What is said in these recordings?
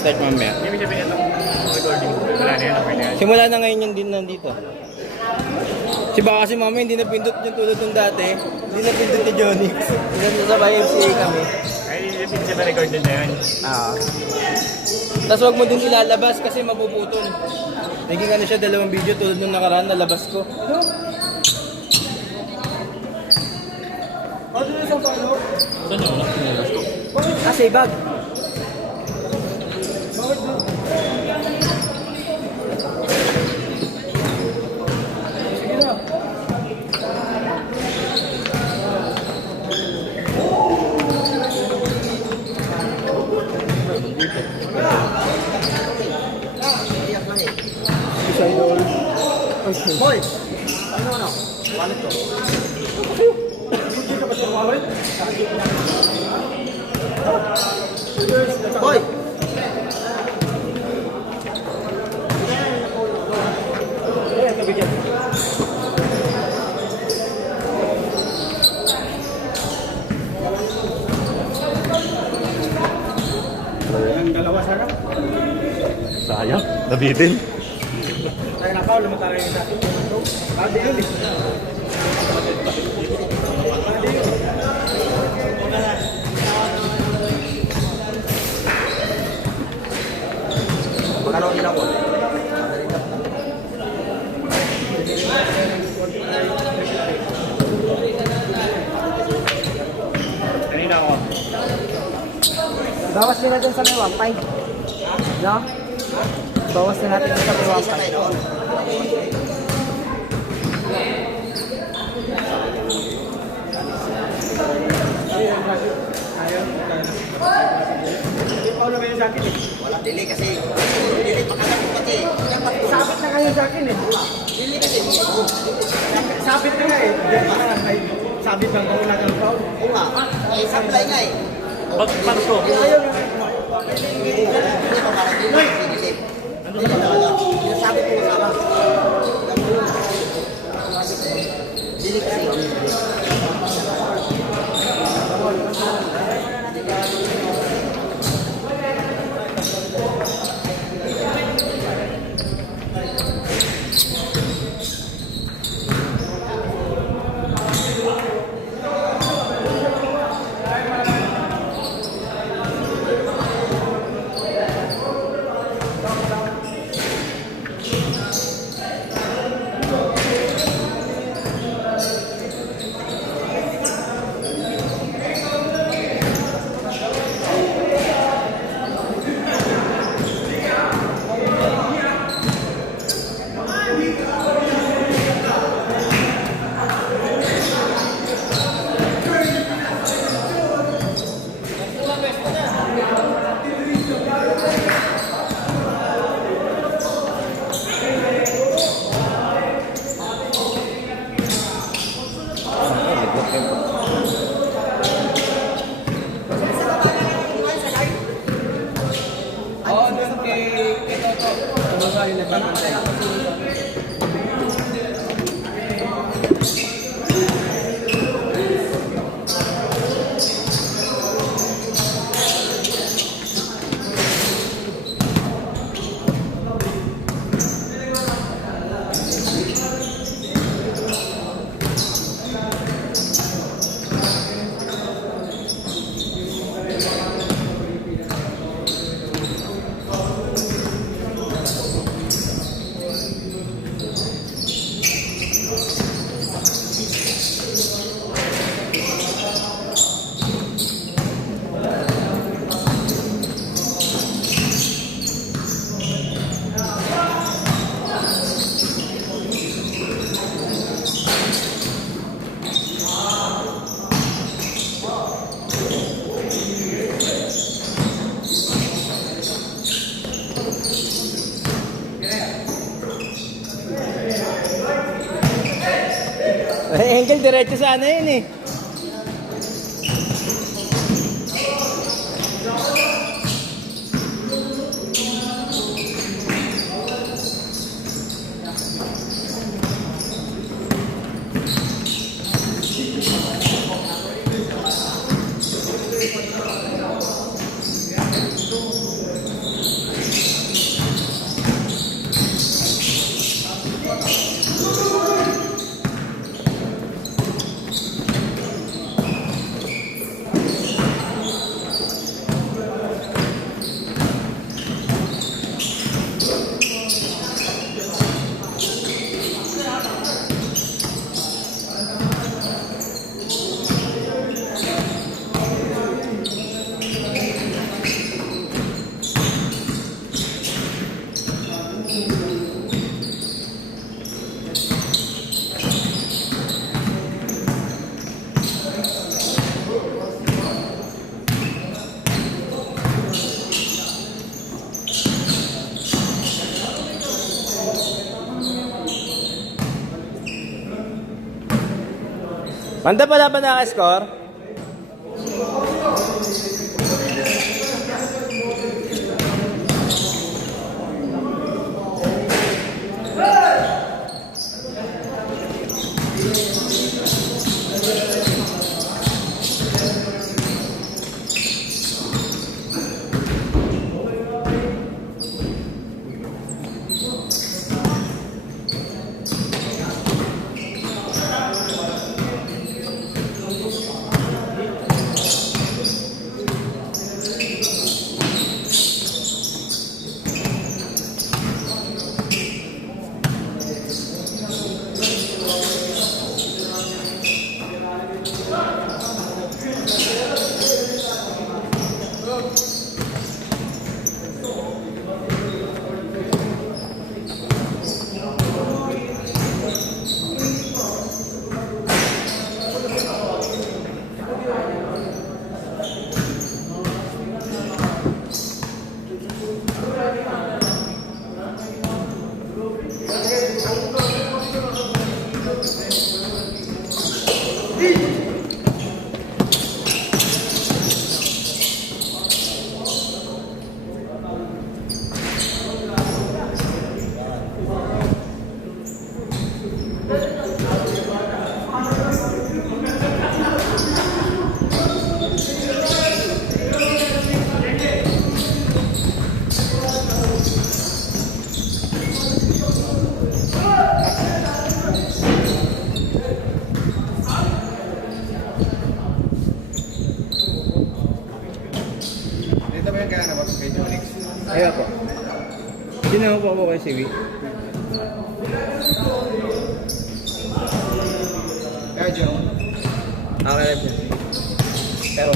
Start mamaya. Hindi mo siya pinatang recording. Wala na yan. Okay na yan. Simula na ngayon yung din nandito. Si baka kasi mama hindi napindot yung tulad ng dati. Hindi napindot ni Johnny. Hindi sa YMCA kami. Ay, hindi siya pa-record din na yun. Tapos wag mo din ilalabas kasi mapuputol. Naging ano siya, 2 video tulad nung nakaraan, nalabas ko. Ano yung isang palo? Saan yung nilabas ko? Kasi bag. Boy! Ano? Wallet ko. Boy! Ang dalawa sana? Sayang. Nabitin. Tayo na Paul, lumatara yung dati. Pwede yun eh. Magkano din ako? Kanina ako. Bawas din natin sa may 1.5. No? Bawas na natin sa may 1.5. Hindi Paul na sa akin eh. Wala dili kasi. Dili pakalang pati. Sabit na kayo sa akin eh. Dili kasi. Sabit na nga eh. Sabit bang kung wala kang Paul? Oo nga. Eh, supply nga eh. Paano to? Ayaw na. Hindi pa parang dili. Ano ba talaga? Sabit ko kasama. Dili kasi. Engel, diretso sana yun eh. Manda pala ba naka-score? Dito ba yung kaya na ba? Kay Jonix? Ayaw po. Sino po ako kay Siwi? Kaya Jon? Okay. Pero,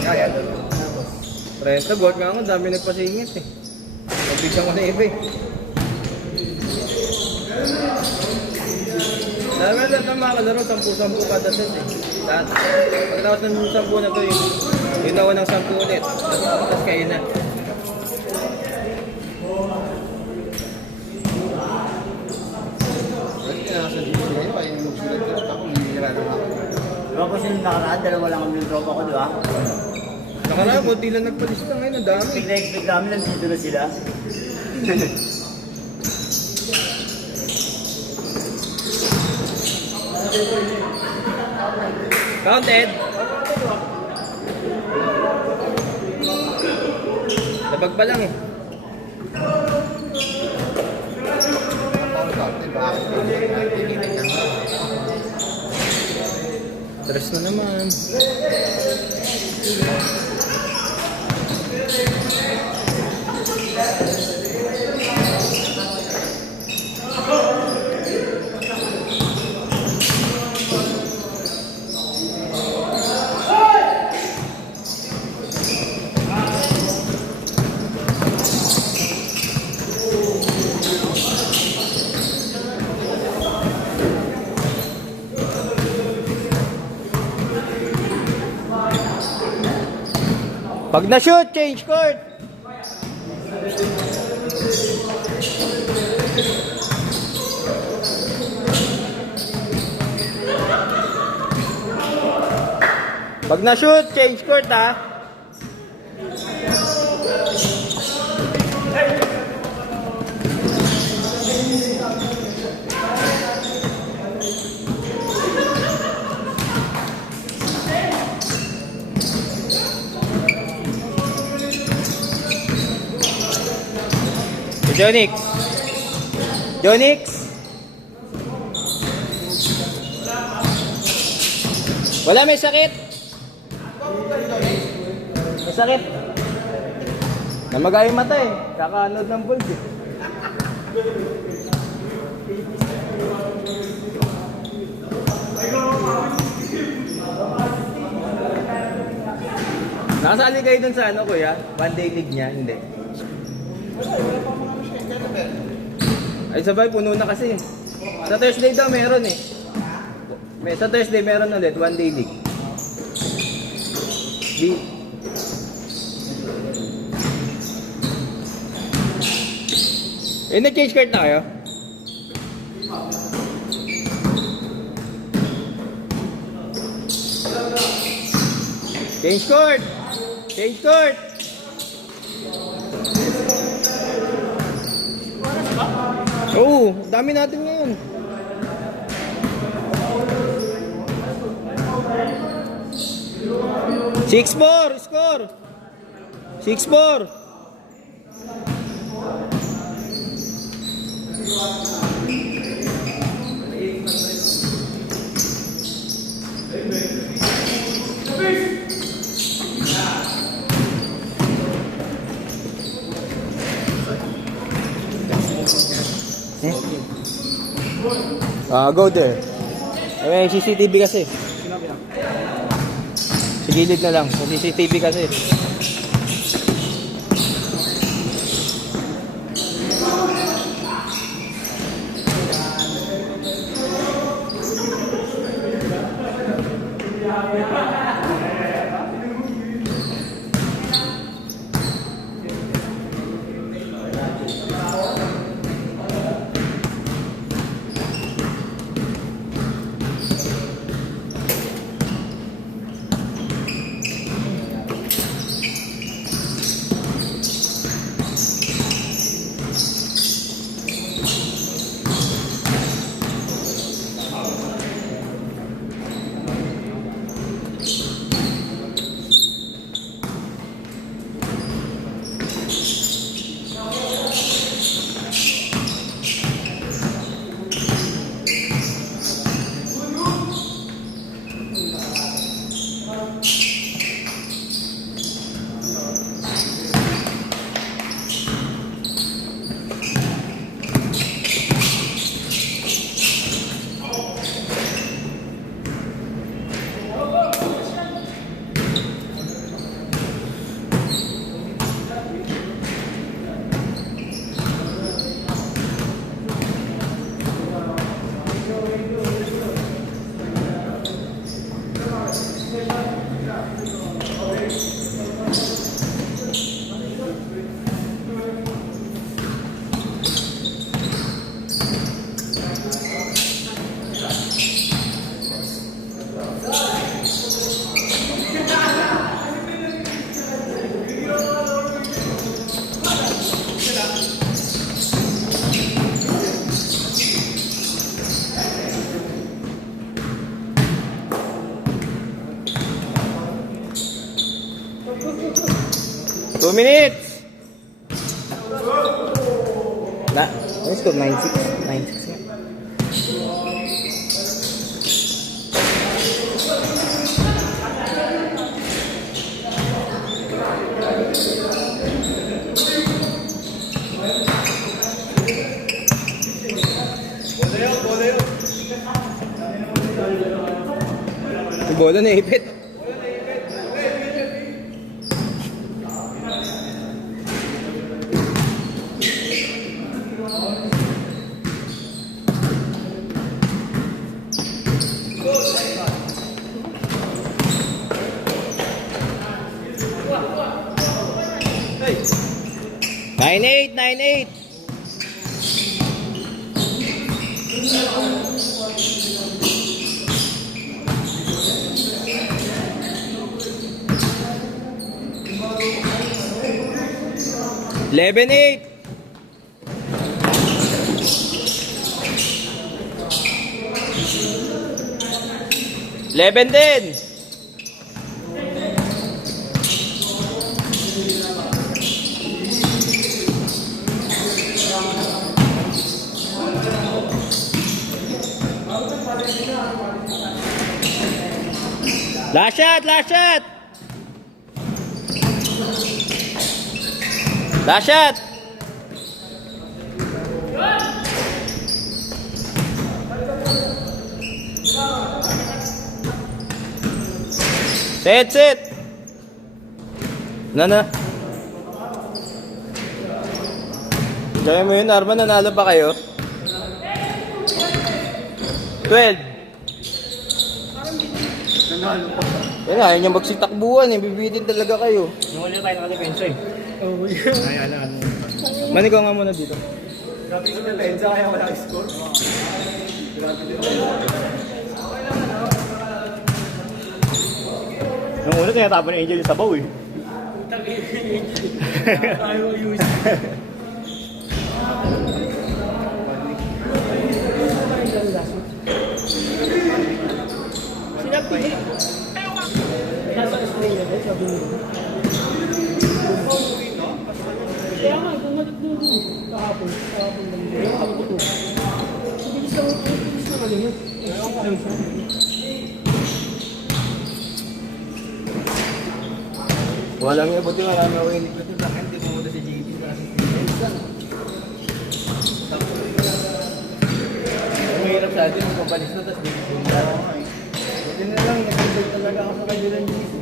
Kaya Jon. Presta, buhat nga ako, dami nagpasingit eh. Nagbigyan ko na iba eh. Dami na lang mga kalaro, 10-10 kada set eh. Lahat. Pagkatapos ng 10 na to, yung nawa ng 10 ulit. Tapos kayo na. Bakit kaya nasa dito sila yun? Kaya yung magsulat ko. Ako, hinihira na ako. Diba kasi nung nakaraan, dalawa lang kami yung tropa ko, di ba? Nakaraan, konti lang nagpalista ngayon, ang dami. Expect namin, nandito na sila. Counted! Labag pa lang eh. Stress na naman. Pag na-shoot, change court! Pag na-shoot, change court ha! Jonix. Jonix. Wala, may sakit. May sakit. Namagay yung mata eh. Kakaanood ng bulb eh. Nakasali kayo dun sa ano kuya? One day league niya? Hindi. Ay sabay, puno na kasi. Sa Thursday daw meron eh. Sa Thursday meron ulit, one day league. Di. Na-change card na kayo? Change card! Change card! Oo, dami natin ngayon. 6-4, score! 6-4. Go there. May CCTV kasi. Sa gilid na lang. Sa CCTV kasi. Two minutes. Let's go 9-6. 9-6 nga. Bola na ipit. Nine eight, 9-8. Eleven 8. Eleven 10. Last shot, last shot. Last shot. Set. Na. Gawin mo yun, Arman. Nanalo pa kayo? 12. Nanalo pa. Kaya ayaw niya magsitakbuhan eh. Bibitin talaga kayo. Yung wala tayo nakadepensa eh. Oo, yun. Ay, ano. Manigaw nga muna dito. Grabe sa depensa kaya walang score. Grabe din. Nung una, tinatapon ni Angel yung sabaw eh. Ayaw use. Sinabi. Nasa Australia din, sabi niyo. Kaya nga, gumalit doon kahapon lang yun. Kahapon to. Bilis lang ano yun. Lang siya. Wala nga, buti marami ako yung naglato sa akin. Hindi pumunta si JP sa akin. Mahirap sa atin, magpapalis na, tapos bigit yung dara. Buti na lang, nag-invite talaga ako sa kabilang JP.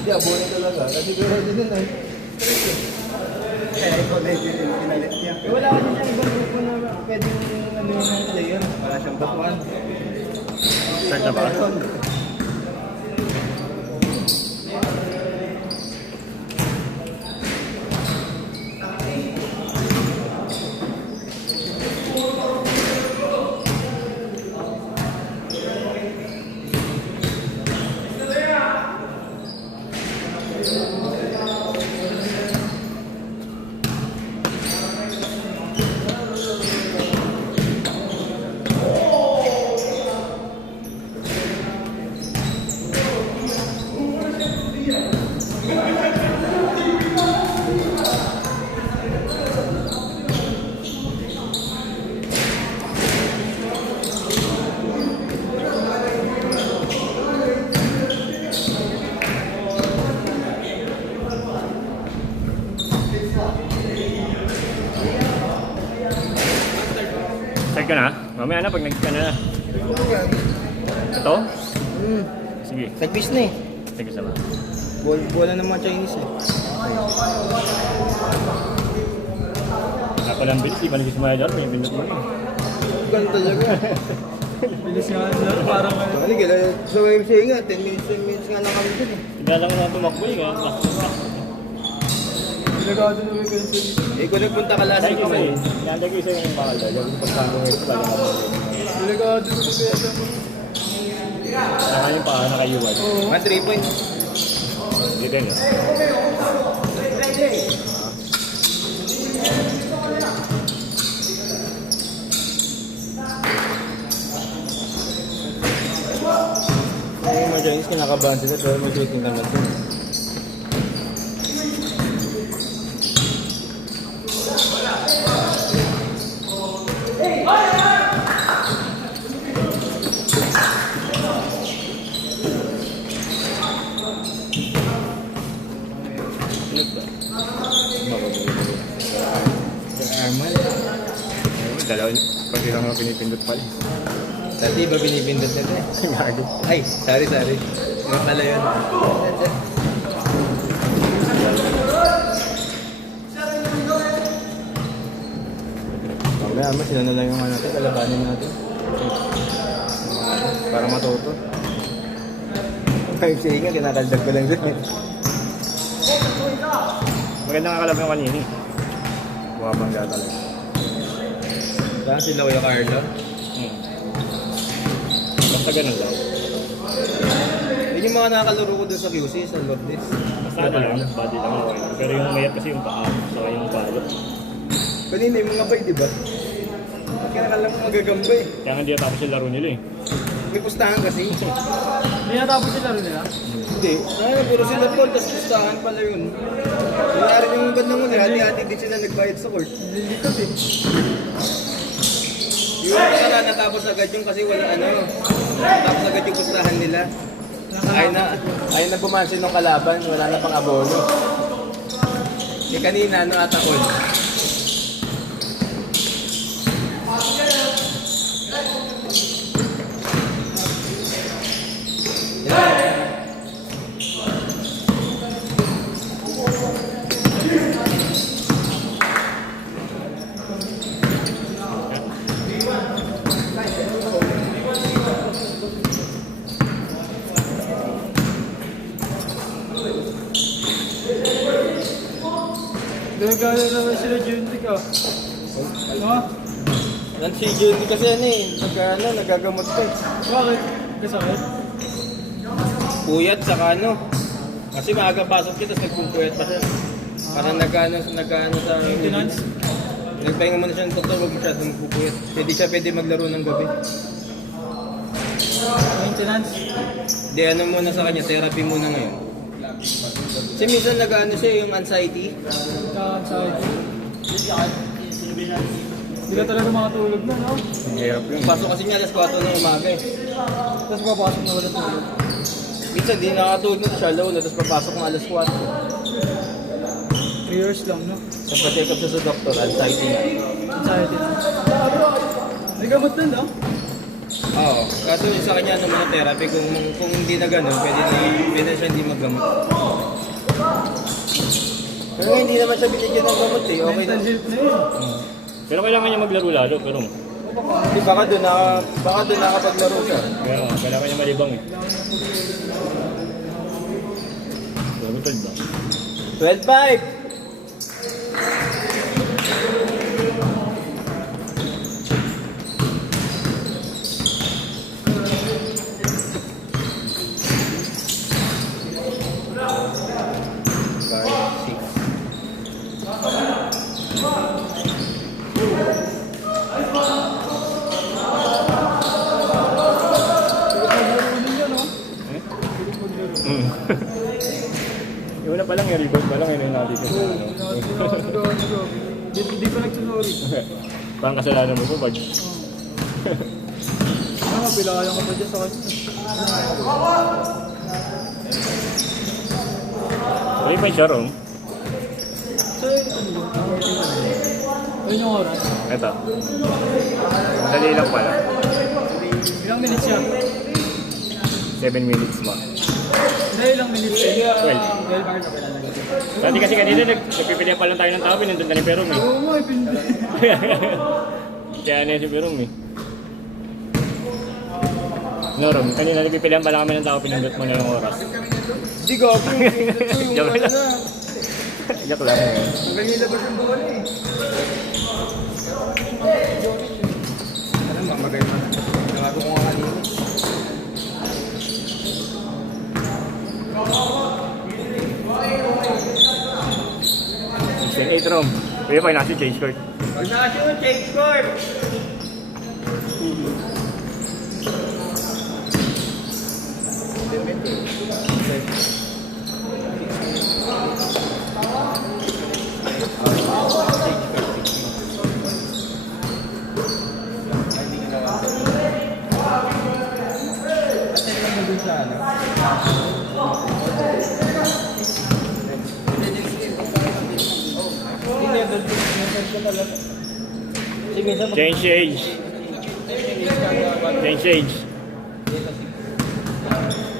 Buti abonin talaga, kasi pero din na. Kaya ikaw na yung pinalit niya. Wala kasi siyang ibang grupo na pwedeng ano yung player. Wala siyang bakuan. Start na ba? Start ka na? Mamaya na pag nag-scan na. Ito? Sige. Nag-piece na eh. Sige sama. Bola ng mga Chinese eh. Ako lang bilis, di ba nagsimaya dyan? May bindot mo yun. Ganun talaga. Bilis nga lang, parang ano. Ano kaya sa YMCA nga, 10 minutes nga lang kami dun eh. Hindi lang na tumakbo eh. Kaya Nagado na may pencil. Eh kung nagpunta ka last Dahil week kasi, ako. nalagay isa yung bakal dahil. Yung pagkano ng ito talaga. Nagado na may pencil. Saka yung paa nakayuwad. Mga 3 points. Hindi din eh. Yung mga Chinese kinakabahan sila pero may shooting naman dun. Arman. Dalawa, pag ilang mga pinipindot pala. Dati ba binibindot nito eh? Gago. Ay, sorry. Yung pala yun. Mamaya, sila na lang yung ano natin, kalabanin natin. Para matuto. Ay, sige nga, kinakaldag ko lang dun eh. Maganda nga kalab yung kanini. Bumabangga talaga. Saan sila Kuya Carlo? Basta ganun lang. Yun yung mga nakakalaro ko dun sa QC, sa Lobdes. Basta ano lang, body lang okay. Pero yung mayat kasi yung paa, saka yung palo. Kanina yung mga bay, di ba? Kaya nakala mo magagamba eh. Kaya nga hindi natapos yung laro nila eh. May pustahan kasi. May natapos sila rin nila? Hindi. Ay, puro sila Paul, tapos pustahan pala yun. Wala rin yung bandang muna, hati-hati din sila nagbayad sa court. Lilitas eh. Yung sana natapos agad yung kasi wala ano. Natapos agad yung pustahan nila. Ay na bumansin ng kalaban, wala na pang abono. Eh kanina, ano ata Paul? Gagana naman sila Junti ka. Ano? Yan si Jenny kasi ano eh, nagagamot ko eh. Bakit? Kasakit? Puyat saka ano. Kasi maaga pasok kita, tapos nagpupuyat pa siya. Parang nagano sa... Maintenance? Nagpahinga muna siya ng doktor, huwag masyadong magpupuyat. Hindi siya pwede maglaro ng gabi. Maintenance? Di ano muna sa kanya, therapy muna ngayon. Kasi minsan nag-ano siya yung anxiety. Anxiety. Hindi ka talaga makatulog na, no? Ang hirap yun. Pasok kasi niya alas 4 ng umaga eh. Tapos papasok na wala tulog. Minsan di nakatulog na siya alone, tapos papasok ng alas 4. 3 years lang, no? Sa pa-check up siya sa doktor, anxiety na. Anxiety na. May gamot na, no? Oo, kaso yung sa kanya ano muna therapy, kung hindi na gano'n, pwede siya hindi maggamot. Pero nga, hindi naman siya binigyan ng gamot eh, okay na. Mental health na yun. Pero kailangan niya maglaro lalo, pero Hindi, baka doon nakapaglaro siya. pero kailangan niya malibang eh. Pero 12 ba? 12-5! Mm. Yung una pa lang, yung rebound pa lang, yun yung natin sa ano. Hindi pa nagsunori. Parang kasalanan mo po pag... Ano, pilayan ka pa dyan sa kanya. Tuloy pa siya, Rom. So, ayun yung oras. Eto. Dali lang pala. Ilang minutes yan? 7 minutes ba? Hindi, ilang minutes yan? 12. Dati kasi kanina nagpipili pa lang tayo ng tao, pinindun na ni Perong eh. Oo nga, ipindi. Kaya ano yan si Perong eh. No, Rom, kanina nagpipilihan pa lang kami ng tao, pinindot mo na yung oras. Hindi ko, yung Joke ano lang. na. Joke lang. Hanggang nilabas yung bola eh. Ano, mamagay na. Nakago ko nga kanina. Then 8 Rom. Pwede pa nasi change court. Pag nakashoot, change score! Change age. Change age.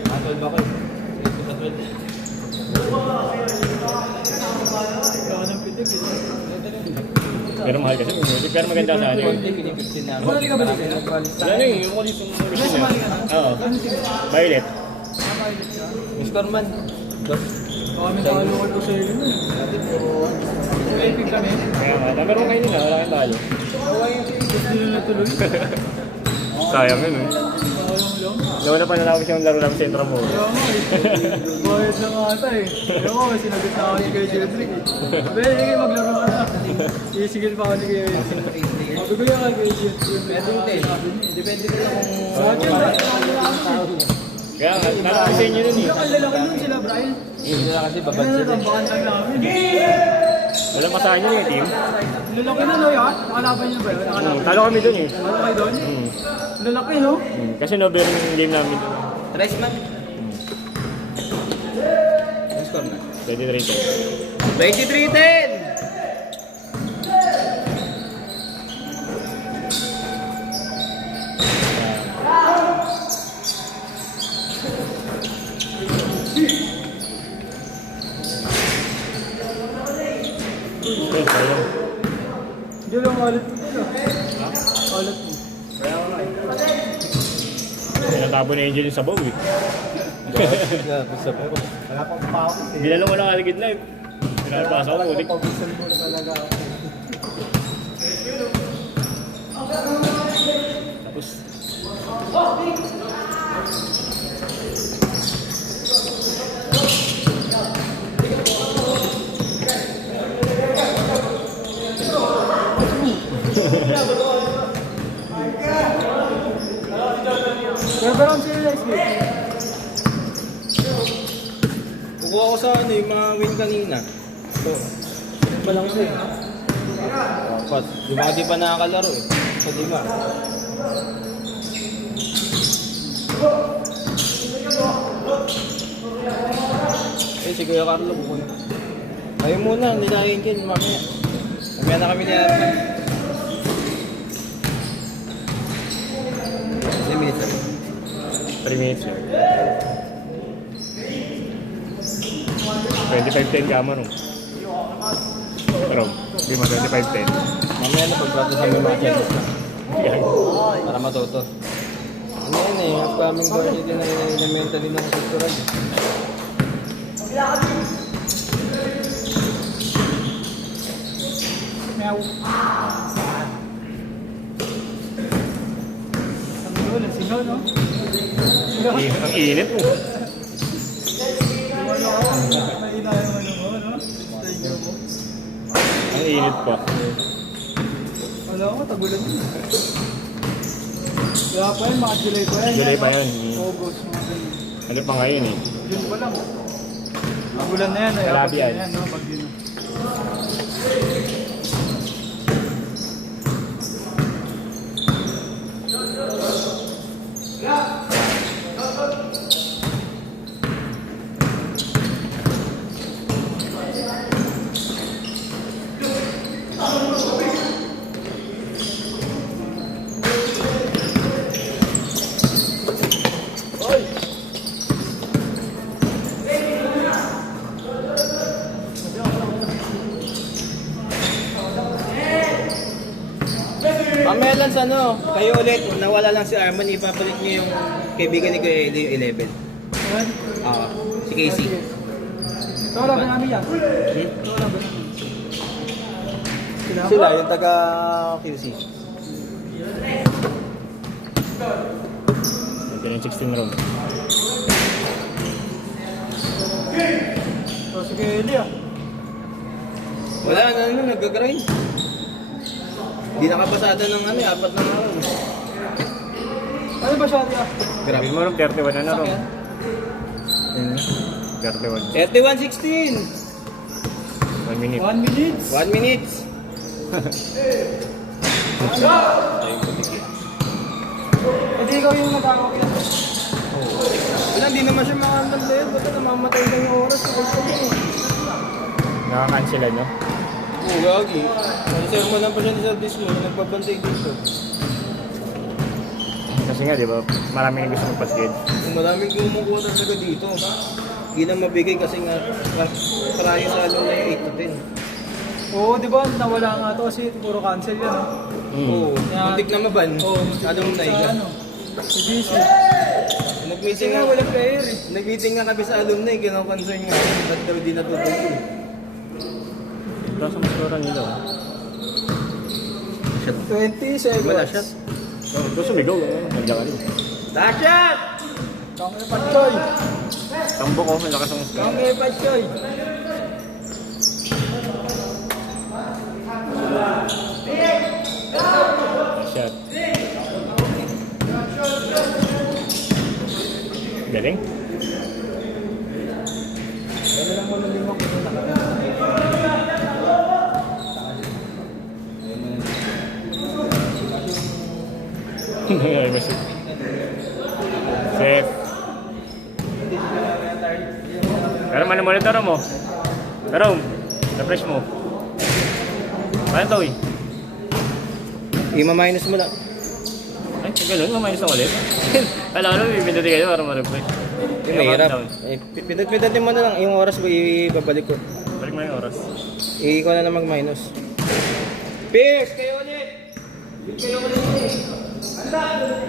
Atol ba kayo? Wala nang pitik. Pero mahal kasi yung music. Pero maganda sa ano yun. Wala ka ba dito? Wala na yung kulit yung machine Sumali niya. ka na? Oo. Ano sige? Violet. Mr. Man. Kami nakalukol ko sa iyo. Epic kami. Kaya nga. Pero kayo nila. Wala kang tayo. Hindi na natuloy. Sayang yun eh. Sayang lang. Nawala pa na yung laro namin sa Intramuros. Kaya nga eh. Bayad na nga ata eh. Kaya ko, sinagot na ako ni Kuya Jedrick eh. Sabi, sige maglaro ka na. Isigil pa ako ni Kuya Jedrick. Sabi ko yan kay Kuya Jedrick. Depende na lang kung... Kaya nga. Nalala ko sa inyo nun eh. Ang lalaki nun sila, Brian. Hindi na kasi babad Ano na, sila. tambakan lang namin. Walang masahan yun yung team. Lalaki na no, yan? Nakalaban niyo ba yun? Nakalaban. Talo kami dun eh. Ano kayo doon? Lalaki no? Kasi no-bear yung game namin. Tres man. Ang score na? 23-10. 23-10! Yes, sayang. Hindi lang wallet mo yun. Wallet mo. Tinatabo na Angel yung sabaw eh. Ginalong ko lang kaligid live. Pinapasa ko ulit. Pagusan mo talaga ako. Tapos, Pero ang serious game. Kukuha ko sa ano, yung mga win kanina. So, pa lang ito eh. Dapat. Di ba di pa nakakalaro eh. So, di ba? Eh, si Kuya Carlo, bukod. Ayun muna, nilayin dyan, mamaya. Mamaya na kami ni Arman. 3 minutes lang. 3 minutes lang. 25-10 ka mo nung. Pero, hindi mo 25-10. Mamaya na pagprato sa mga channels na. Yan. Para matuto. Ano yan eh, upcoming varsity na elementary ng cultural. Meow. Ang yun, ang sigaw, no? Ang init mo. May inayo ano mo, no? Stay mo. Ang init pa. Wala ko, tagulan yun. Kaya pa yun, mga July pa yan. July pa yun. August, mga ganyan. Ano pa ngayon eh. June pa lang. Tagulan na yan, ay Grabe apat yan. na yan, no? Pag yun. Mamaya lang sa ano, kayo ulit, nawala lang si Arman, ipapalit niyo yung kaibigan ni Kuya Eddie yung 11. Ayan. Si Casey. Ito wala ba namin yan? Ito wala ba namin? Sila, yung taga QC. Ito yung 16 round. Ito, sige, Eli ah. Wala, nag-grind. Hindi nakapasada ng ano, 4 na araw. Ano ba siya, ah? Grabe mo rin, 31 na na rin. Ayun. 31. 31-16! 1 minute. 1 minute. 1 minute. Hindi ikaw yung natawag yan. Wala, hindi naman siya makakantanda yun. Basta namamatay lang yung oras. Nakakansela nyo? Oo, gagi. Nag-sermonan pa siya sa dismo, nagbabantay dito. Kasi nga, di ba, maraming gusto magpaskid. Maraming kumukuha talaga dito. Hindi na mabigay kasi nga parayo sa ano na yung 8 to 10. Oo, di ba? Nawala nga to kasi puro cancel yan. Oo, muntik na maban. Oo, Anong sa naiga? ano? Si DC. Nag-meeting Kasi nga nga, wala player eh. nag-meeting nga kami sa alumni, kino-concern nga. Ba't daw di natutuloy? Ito sa masura nila. 20 seconds. Wala shot. Ito sumigaw. Nandiyan ka rin. Tachat! Tangay Patchoy. Tambo ko, may lakas ang scar. Tangay Patchoy. Shot. Galing. Ano lang mo na lima ko na Ay, masip. Safe. Pero man monitor mo. Pero, refresh mo. Paano to eh? Ima-minus mo lang. Ay, ganun, mamayos na ulit. Alam ko, bibindutin kayo para ma-refresh. Yung mahirap. Pindutin mo na lang. Yung oras ko ibabalik ko. Balik mo yung oras. Ikaw na lang mag-minus. Pierce! Kayo ulit! Kayo ulit! Handa!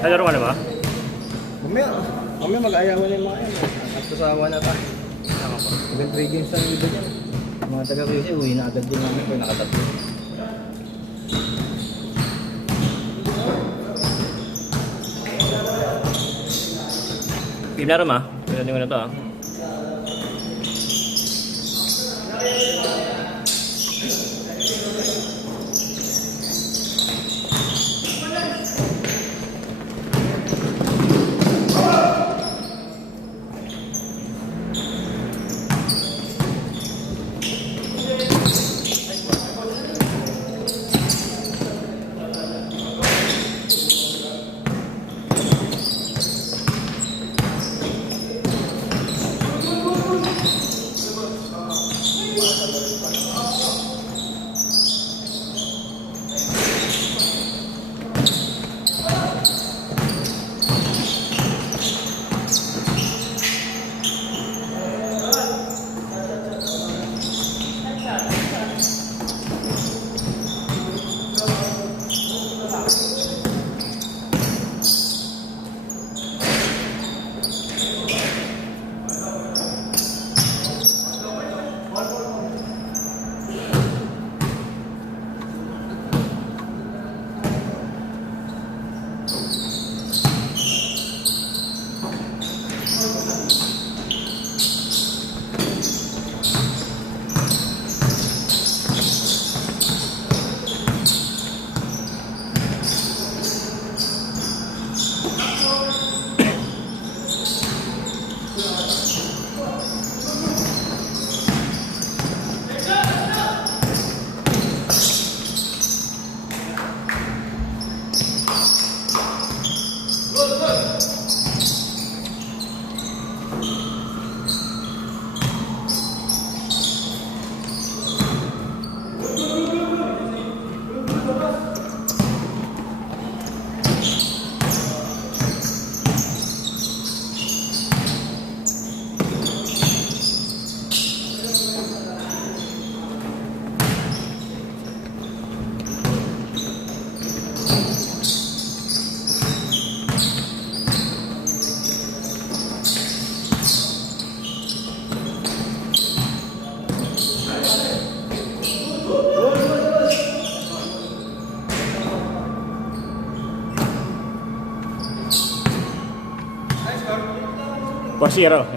Nalaro ka na ba? Mamaya mag-ayawan na yung mga yan. At kasawa na ta. Tama po. Hanggang 3 games lang dito dyan. Mga taga-Quezon, uwi na agad din namin kung nakatatlo. Team laro ma. Pwede mo na to ah. For 0.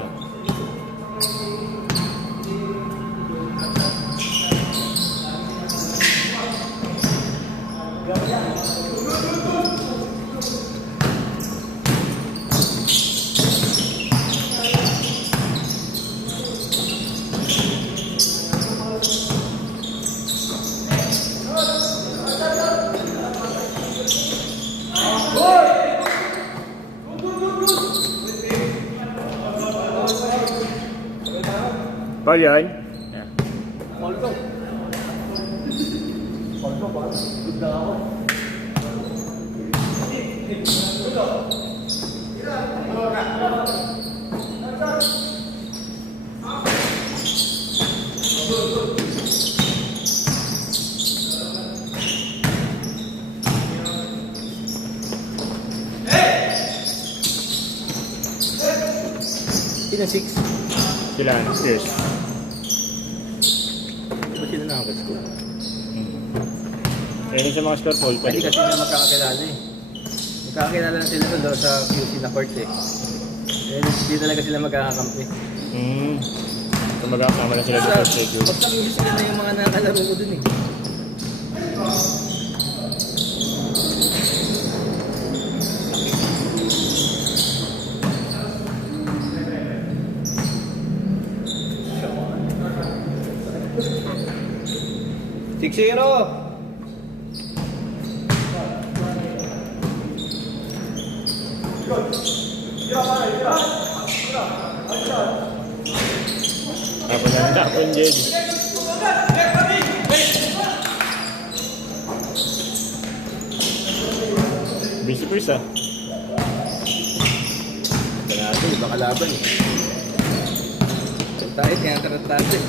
Paul yan? Yeah. Sino 6? Sila, yes. Ba't sila nakaka-score? Ayun sa mga score, Paul. Hindi kasi na magkakakilala eh. Magkakakilala na sila doon sa QC na court eh. Hindi talaga sila magkakakampi. So magkakasama na sila dito sa play group. Basta sila na yung mga nakalaro ko dun eh. Six-zero! Tapos na tapon, Jed. Busy first ah. Ito natin, iba kalaban eh. Tayo, tinatarat natin.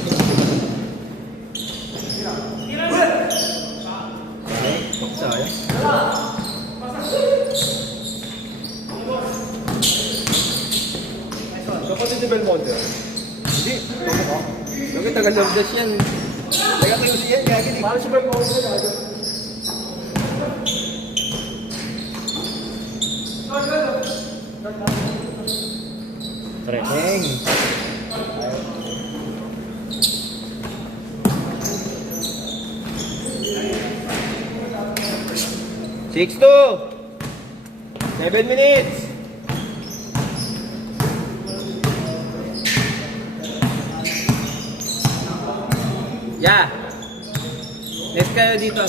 Sayang. dash yan. Taga-QC yan, gagawin. Paano siya ba yung mawag na? Pre. Dang. Six two. 7 minutes. Yeah. Next kayo dito.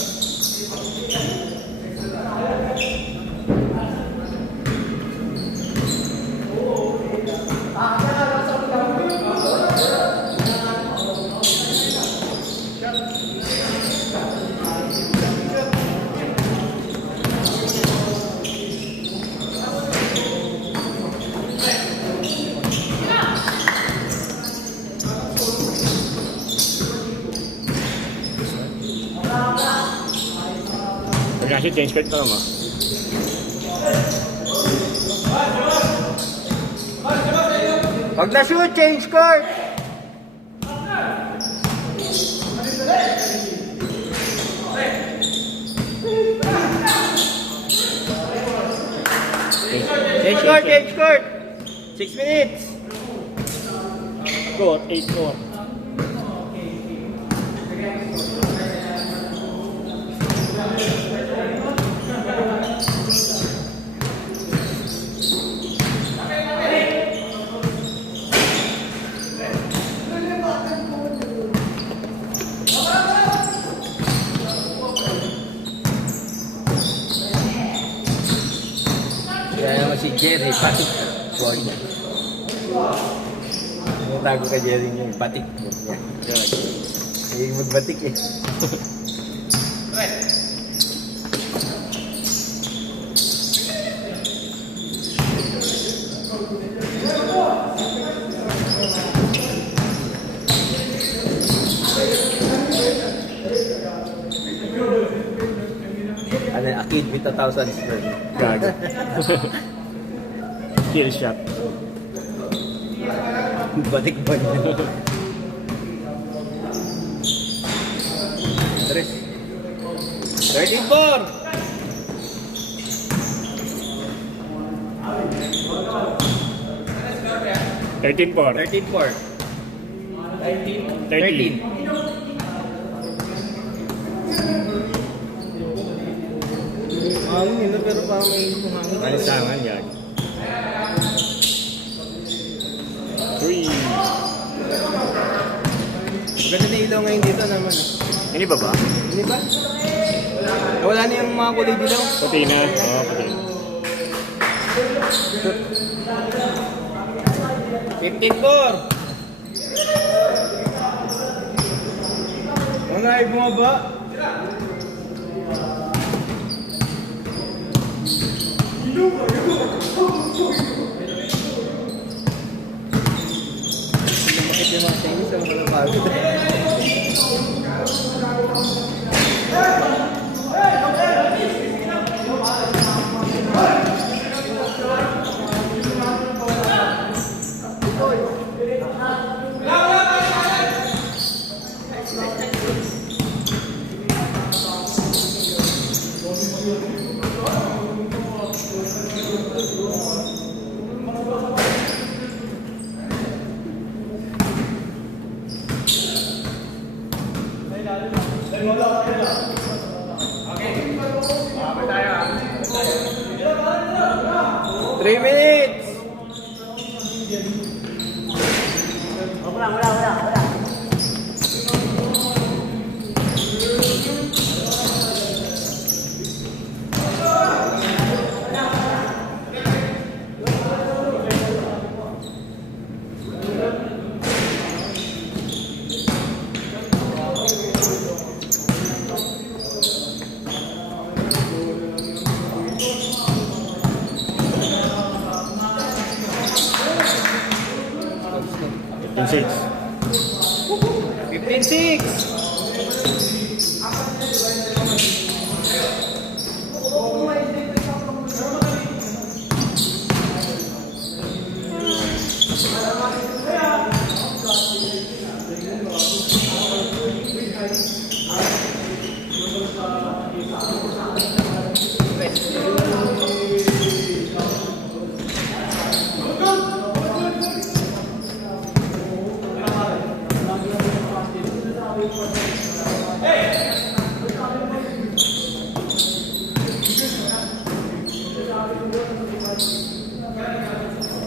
Pag-shoot, change court ka naman. Pag na-shoot, change court. Change court, change court. 6 minutes. Court, 8 court. Kaya naman si Jerry, patik. Sorry. Yung tago ka Jerry yung patik. Yan. Hindi magbatik eh. Ano, a kid with 1,000 sperm. Gago. Kill shot. Batik ba yun? Tres. 34! Thirteen four. 13-4. 13. Hangin, pero parang may humangin. Alisangan, gago. 3. Ganda na ilaw ngayon dito naman. Ini ba ba? Hindi ba? Wala na yung mga kulay dito. Puti na. Oo, puti. 15-4. Ano ay bumaba? Bakit yung mga tennis ang walang pagod? Three minutes! Wala. In 6. 15-6!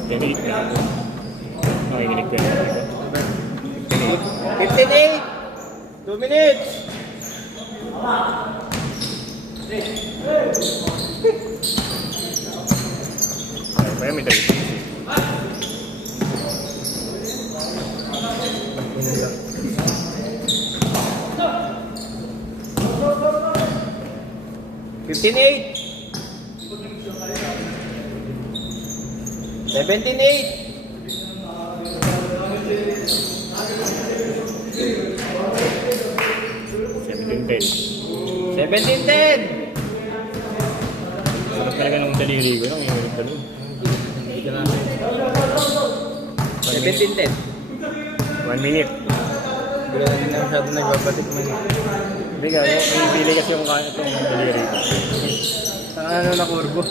Ganit na. Nakikinig ko yun. 15-8. 2 minutes. Kaya may tayo. $15-8. 17-8. 17-10. 17-10. Sarap talaga ng daliri ko. Nang yung talong. 17-10. 1 minute. Wala na din masyado nagbabatik man. Hindi ka, may pili kasi yung kanya itong daliri ko. Ano na kurbo?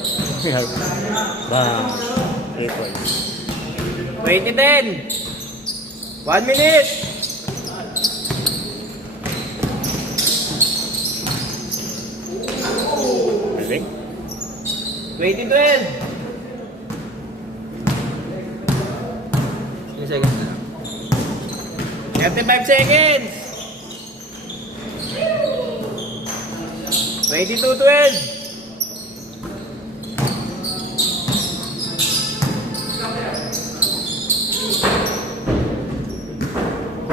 Bang! Equal. 20-10. 1 minute. Galing. 20-12. 3 seconds na lang. 35 seconds. 22-12.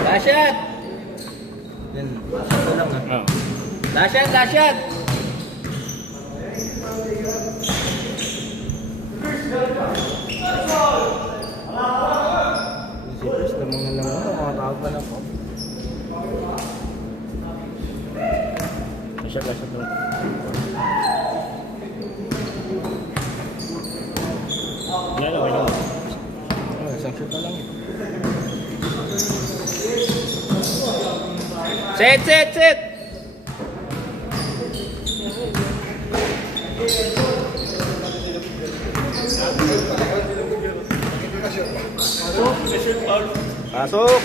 Last shot. Yan. Ito lang ha. Ah. Last shot, last shot. Si Chris, lamang makatawag pa na po. Shot lang. Yan, okay lang. Isang shoot na lang eh. Set. Pasok.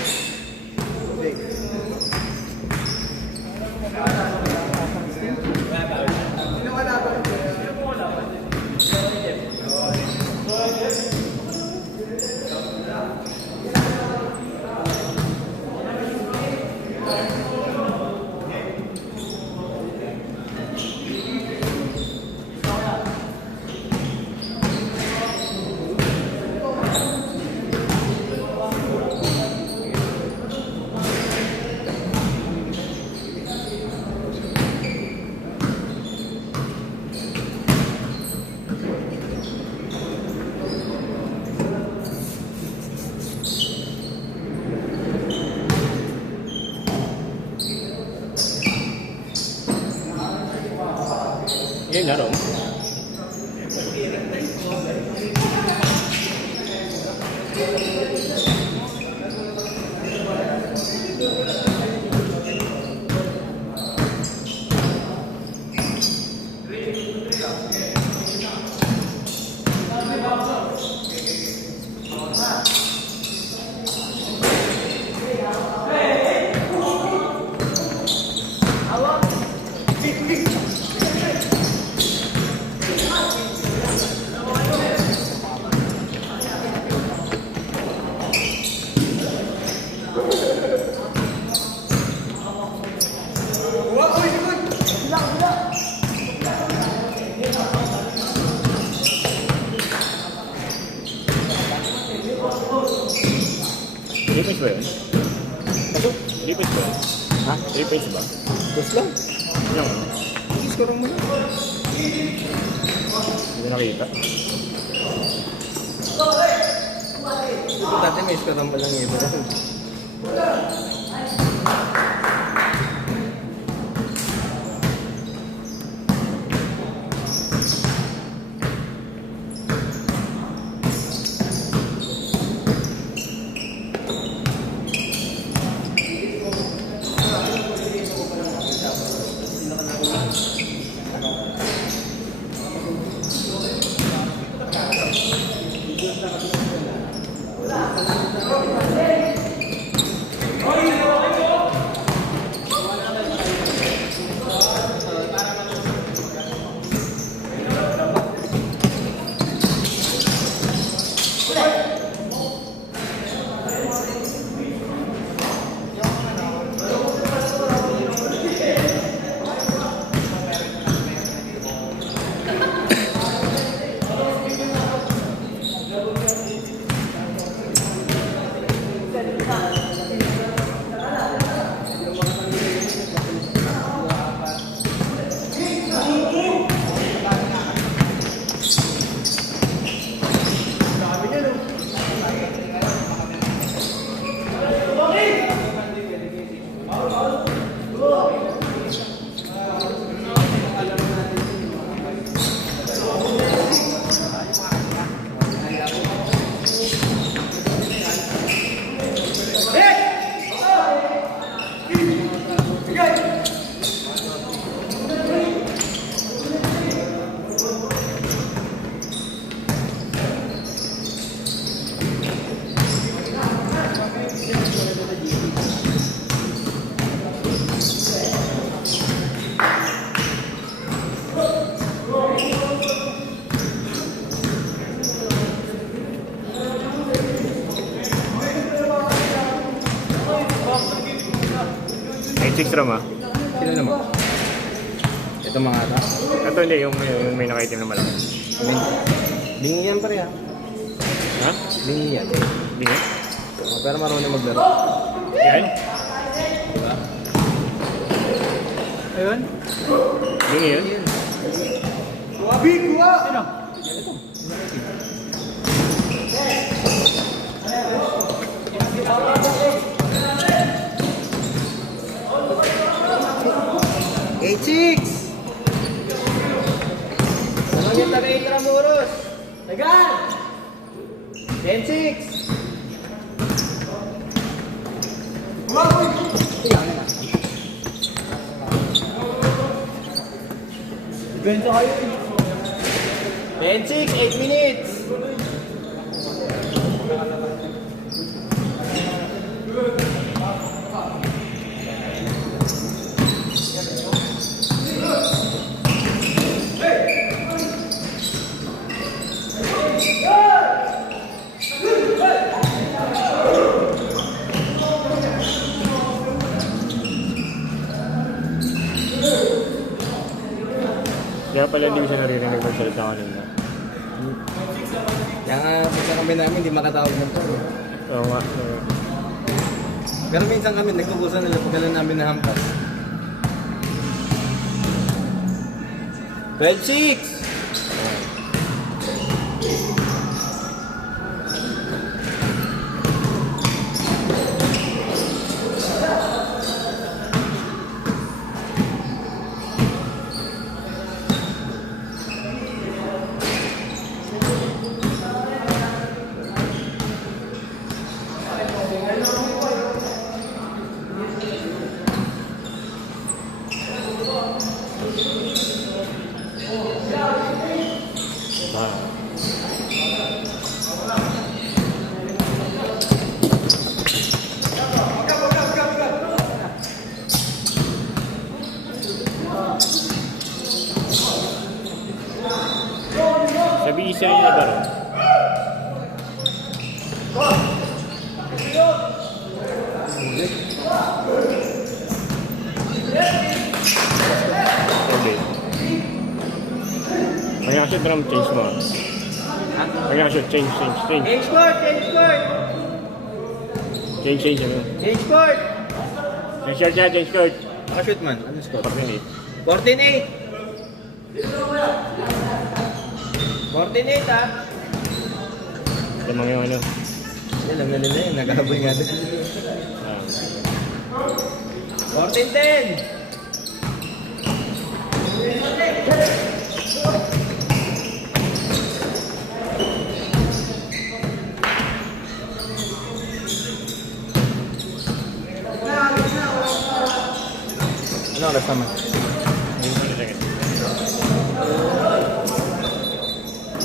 Yan, laro. Defense ba yun? Defense ba yun? Ha? Defense ba? Dos lang. Yung, Score mo na. hindi nakita. Dati may score mo lang iba. May 6 ram ah. Sino naman? Ito mga ata. Ito hindi, yung may nakaitim na malaki. Bingi yan pare ha. Ha? Bingi yan. Bingi? Oh, pero marunong maglaro. Yan? Diba? Ayun. Bingi yun? Wabi, kuha! Sino? H6! Ano yung taga-Intramuros? Tagal! 10-6! Bento kayo eh. 10-6, 8 minutes! Kaya pala hindi ko siya naririnig ng salita kanina. Kaya nga, pagka kami namin, hindi makatawag ng to. Oo nga. Pero minsan kami, nagkukusan nila pagkala namin na hampas. 12-6! Sabi isa yun na baro. Okay. Kaya siya drum change mo. Kaya siya change. Change court! Change court! Change ano. Change court! Change court. Nakashoot man. Ano score? 14-8. 14-8! 14-8 ha! Lamang yung ano. Alam na nila yun, naghahabol nga doon. 14-10! Ano oras naman?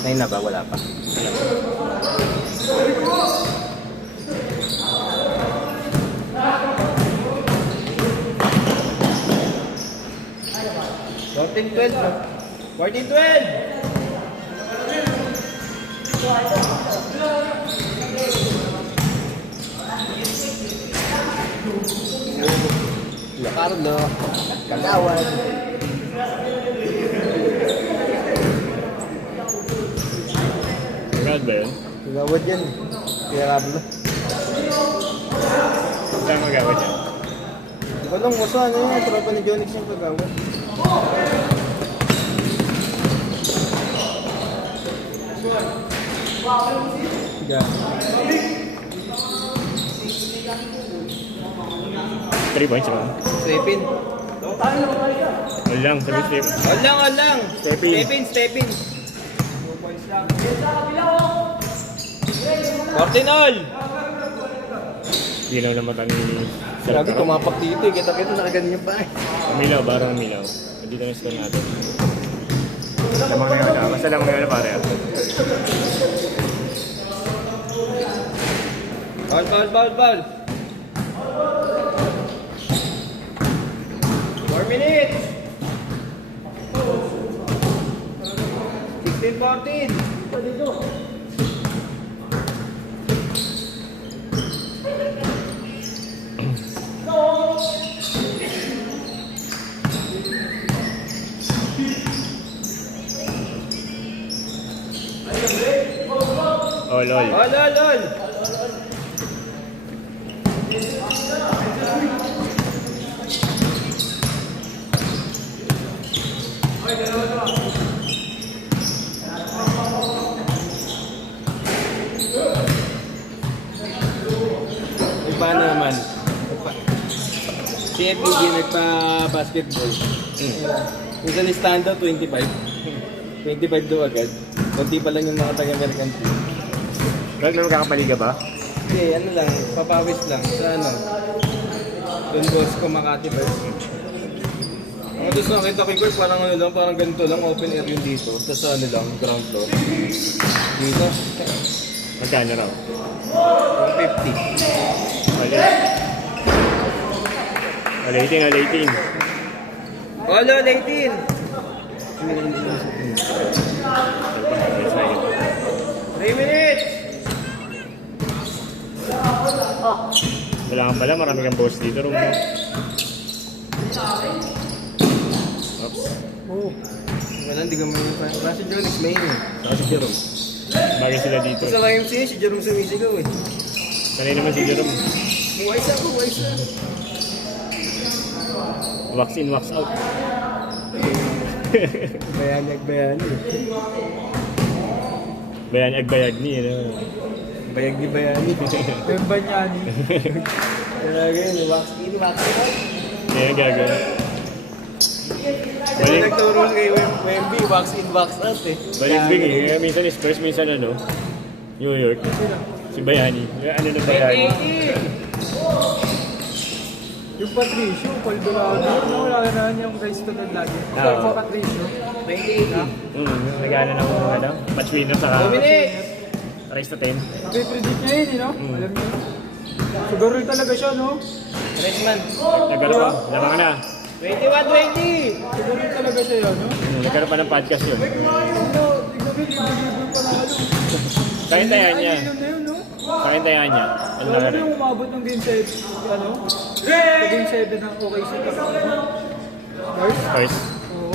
Nine na ba? Wala pa. Fourteen 12 14-12! Carlo, Kagawad. Brad ba yun? Kagawad yan. Kaya Carlo. Saan magawad yan? Di ba lang, basta ano yun, tropa ni Jonix yung Kagawad. Siga. 3 points ba? Stepin. All lang, sabi step. On lang! Step in. Step in! 14 all! Hindi lang mata ni Sabi, tumapak dito eh. Kita-kita nakaganyan pa eh. Umilaw, barang umilaw. Dito na score natin. Lamang ngayon na. Basta lamang ngayon na pare. Ball. 4 minutes. 16-14. Oh, lol. Lol. Paano naman? Si FPG nagpa-basketball. Minsan stand-up 25. 25 daw agad. Kunti pa lang yung mga taga-American team. Lol, magkakapaliga ba? Hindi, ano lang, papawis lang sa ano. Don Bosco, Makati ba? Ang gusto nakita ko yung parang ano lang, parang ganito lang, open air yung dito. Tapos ano lang, ground floor. Dito, Magkano raw? 150. Ulit. Ulitin. Olo, 18! 3 minutes! Kailangan pala, marami kang boss dito. Room mo. Oops. Oh. Wala, hindi ka may pa. Wala si Jonas main eh. Saka si Jerome. Bagay sila dito. Sa YMC, si Jerome sumisigaw eh. Kanina naman si Jerome. Buwais ako. Wax in, wax out. Bayani. Bayani agbayag ni. Bayag ni Bayani. Bemba niya ni. Talaga yun, wax in, wax out. Kaya gagawin. Kasi nagturo kay Wemby, wax in, wax out eh. Baligbing eh. Kaya minsan Spurs, minsan ano. New York. Si Bayani. Ano na Bayani? Yung Patricio, Paldolado, wala na yung guys to lagi. Oo. Yung Patricio. 2018. Nagana ng ano, match winner sa 2 minutes! race to 10. Napipredict niya yun, no? Alam niyo. Siguro rin talaga siya, no? Freshman. Nagkaroon pa. Lamang na. 21-20! Siguro rin talaga siya yun, no? Nagkaroon pa ng podcast yun. Ano, tignan yung panalo. Kaintayan niya. Ayun na yun, no? Kaintayan niya. Ano na Ano yung umabot ng game 7, ano? Sa game 7 ng OKC First? First. Oo.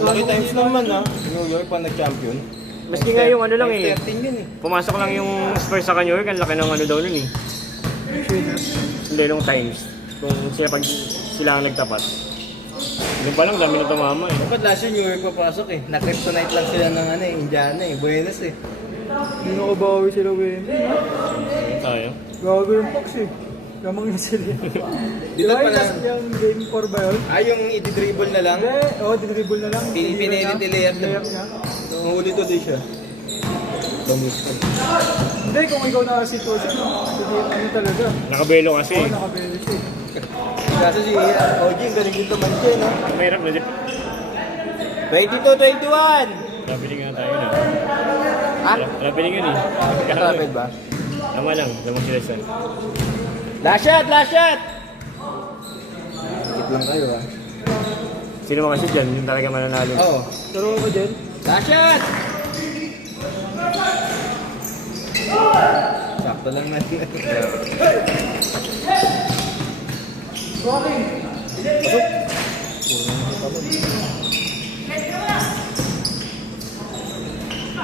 Laki times naman ha. New York pa nag-champion. Maski nga yung ano lang eh. 13 yun eh. Pumasok lang yung Spurs sa New York. Ang laki ng ano daw nun eh. Hindi nung times. Kung pag sila ang nagtapat. Doon pa lang dami na tumama eh. Dapat last year New York papasok eh. Na-kryptonite lang sila ng ano eh, Indiana eh. Buenos eh. Hindi nakabawi sila, Wendy. Ayun tayo. Gago yung Fox eh. Lamang na sila. Dito pa lang. Yung game 4 ba yun? Yung i-dribble na lang. Hindi, dinribble na lang. Pinedit i-layup na. Layup niya. Huli to din siya. Lumus ka. Hindi, kung ikaw na sitwasyon, hindi ano talaga. Nakabelo kasi. Oo, nakabelo siya. Kaso si OG, galing dito man siya, no? Mahirap na. 22-21! Rapid nga tayo na. Ha? Rapid nga eh. Rapid ba? Tama lang. Lamang sila sa. Last shot! Hit lang kayo ha. Sino mo kasi dyan? Yung talaga mananalo. Oo. Pero ako din. Last shot! Sakto lang na.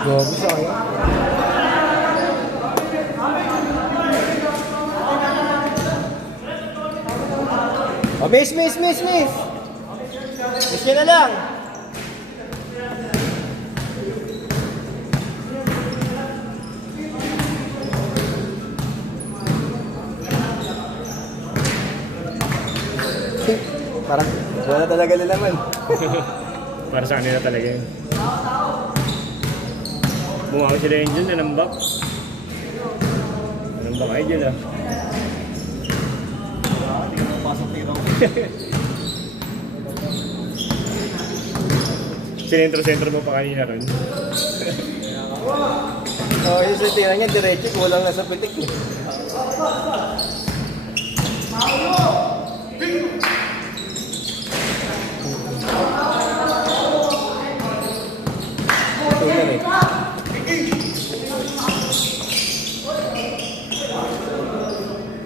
Gago sayang. Oh, miss! Miss nyo na lang! Parang wala talaga lalaman. Para sa kanila talaga yun. Bumawi sila yun dyan. Nanambak. Nanambak kayo dyan ah. Pasok tiro. Sinentro-sentro mo pa kanina ron. Oh, yung sa tira niya, diretso, kulang na sa pitik eh. Ito na rin.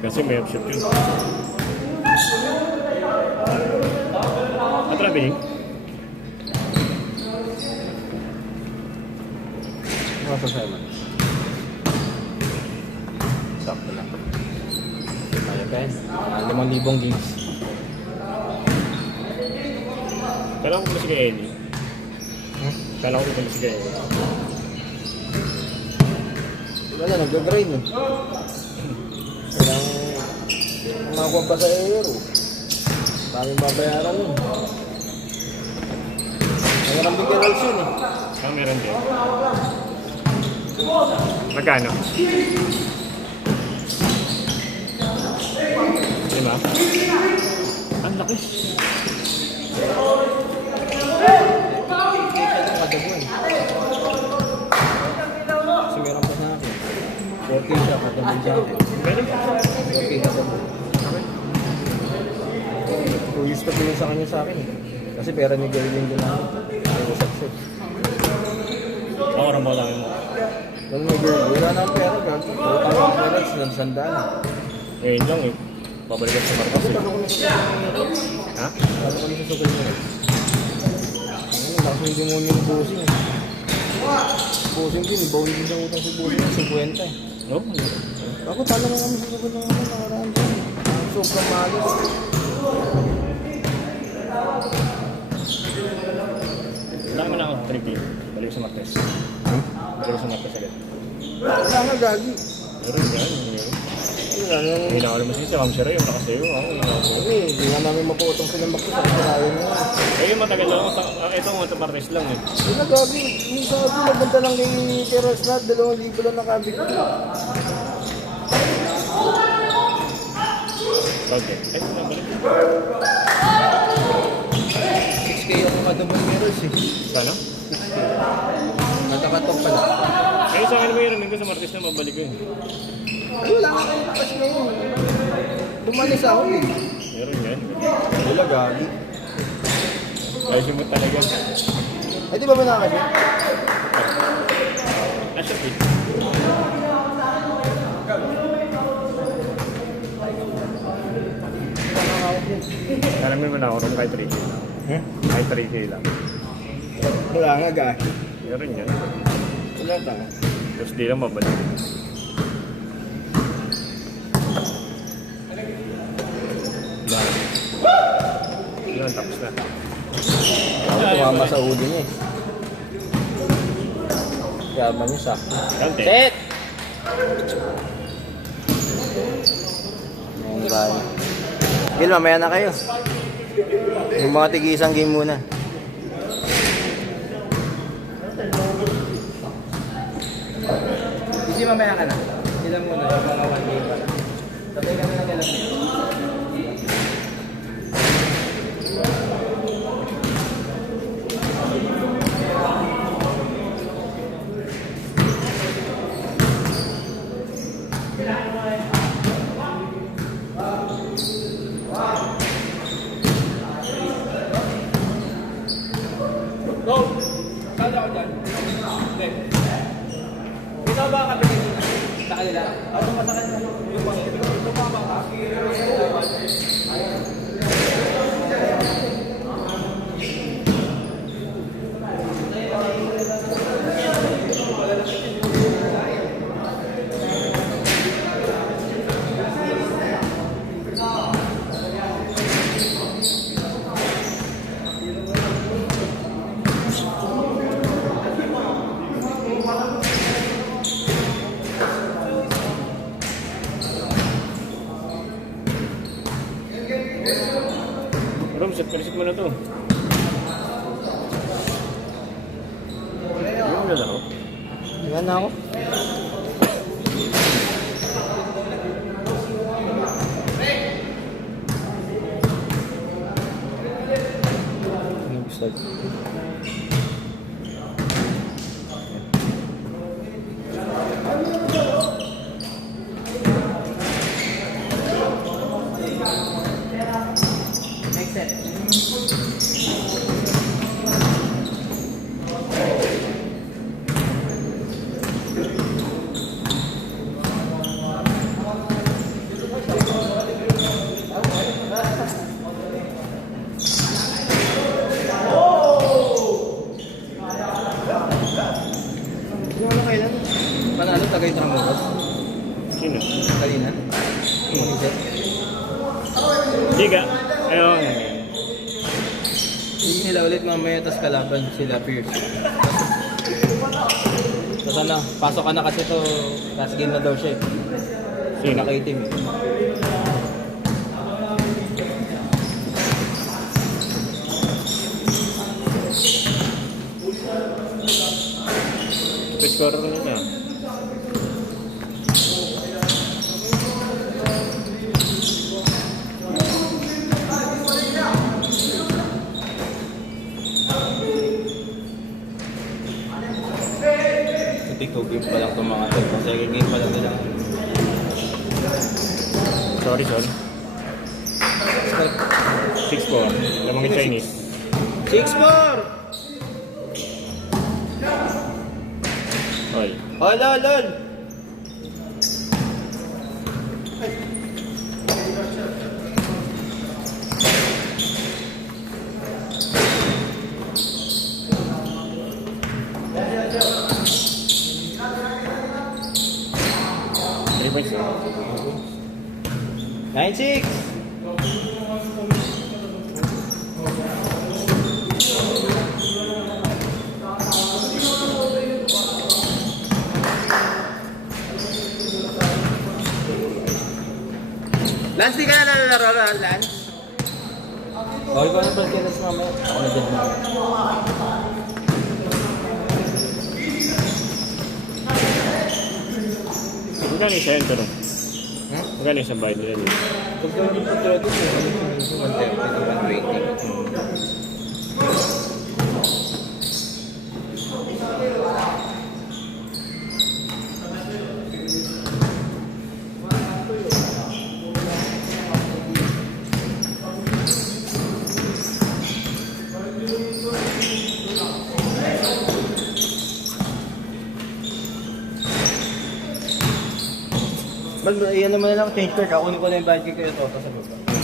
Kasi may option yun. Traveling? Mga pasama. Sakto lang. Kaya guys, 5,000 gigs. Kala ko kung si kay Ellie. Kala ko kung si kay Ellie. Wala, nag-grind eh. Kailangan makakuha pa sa aero. Maraming babayaran yun. Mayroon bigyan rules yun eh. Ah, meron din. Magkano? 5? Ang laki. Kadabuan. Kasi meron pa sa akin. 4K siya, kadabuan siya. Meron pa. 4K kadabuan. 2 years pa pinag sa kanya sa akin eh. Kasi pera ni Gavin din ako. Ay, success. Oo, rambo lang mo. Nung may girl, wala na ang pera, gago. Utang ang pera, sinasandaan. Eh, yun lang eh. Babalikan sa Marcos eh. Ha? Paano kami sa sugal niya? Ano, lakas hindi mo yung busing eh. Busing din, ibaon din sa utang si busing ng 50 eh. No? Ako tala na kami sa sugal ng nakaraan dyan. Sobrang malas. Wala naman ako 3K. Balik sa Martes. Balik sa Martes agad. Wala nga, gagi. Meron yan. Wala nga. Hindi na ako naman siya. Ma'am Shira yung nakasayo. Ako yung nakasayo. Eh, hindi nga namin maputong silang bakit. Karayan nga. Eh, yung matagal lang. Ito nga ito Martes lang eh. Hindi na, gagi. Minsan ako nabunta lang kay Teros na 2,000 lang nakabit ko. Okay. Ay, ito na balik. 6K ako kadabang meron eh. Sana? Natakatok pala. Eh, sa akin mo yun. Sa Martes na mabalik ko eh. Ay, wala nga kayo kasi ngayon. Bumalis ako eh. Meron yan. Wala, gagi. Ayos mo talaga. Ay, di ba ba nakakasya? Nasa eh. Alamin mo na ako rin kahit 3K lang. Kahit 3K lang. Wala nga, gagi. Meron yan. Wala ta. Tapos di lang mabalik. Yun, tapos na. Ako tumama sa ulo niya eh. Yaman niya sakto. Kante. Set! Ayan tayo. Gil, mamaya na kayo. Yung mga tig-isang game muna. Hindi mamaya ka na. Ilan muna yung mga 1 game pa. Tatay kami na kailan. Go! Saan ako dyan? Hindi. Ikaw ba kapit sa kanila? Ako masakit na yung mga tumama ka. Rom, set mo na to. Yung na lang ako. Ilan na ako? Start. Next set. Ano kailan? Panalo tagay Tramuros. Sino? Kanina. Manager. Liga. Ayun. Hindi nila ulit mamaya, tas kalaban sila Pierce. Tapos ano, pasok ka na kasi to, last game na daw siya eh. Sino? Nakaitim eh. Scorer na siya. Hindi ko game pa lang itong mga to. Second game pa lang nila. Sorry. 6-4. Lamang yung Chinese. 6-4! Oy. Lol! Three points. 9-6! Lance, di ka na nalalaro, Lance? Okay ko na ba kaya sa mamaya? Ako na dyan. Magkano yung isang pero? Hmm? Magkano yung isang bayad nila dito? Pag gawin ko talaga ito, 130 to 120. Iyan naman na lang, change card. Kunin ko na yung budget kayo to sa baba.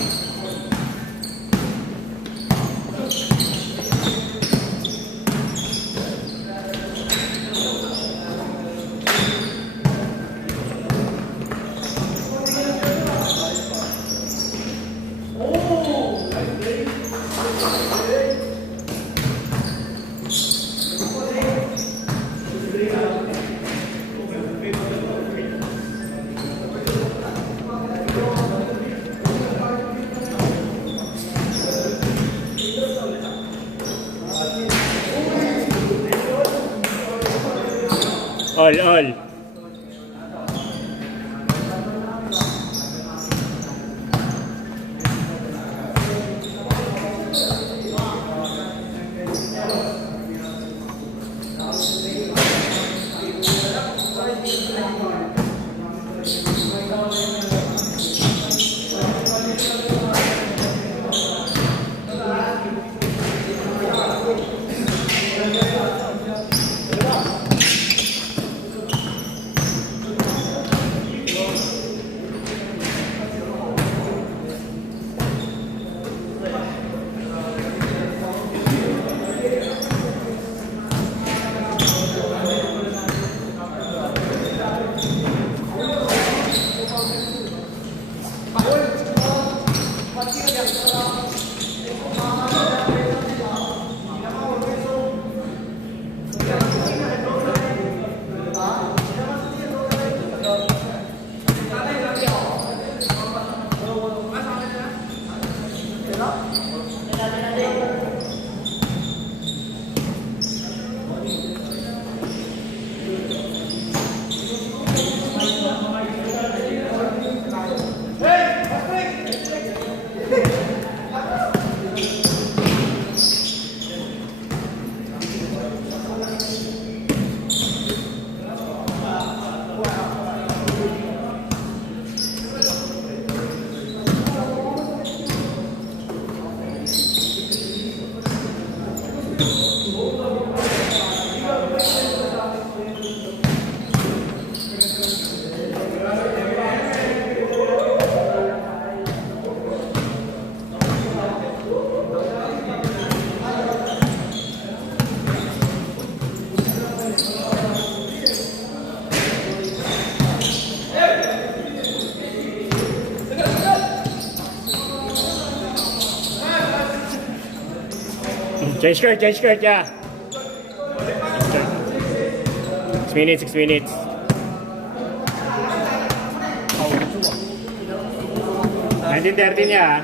All. Change skirt, yeah. 6 minutes, 6 minutes. Oh, 19:30 niya, ah.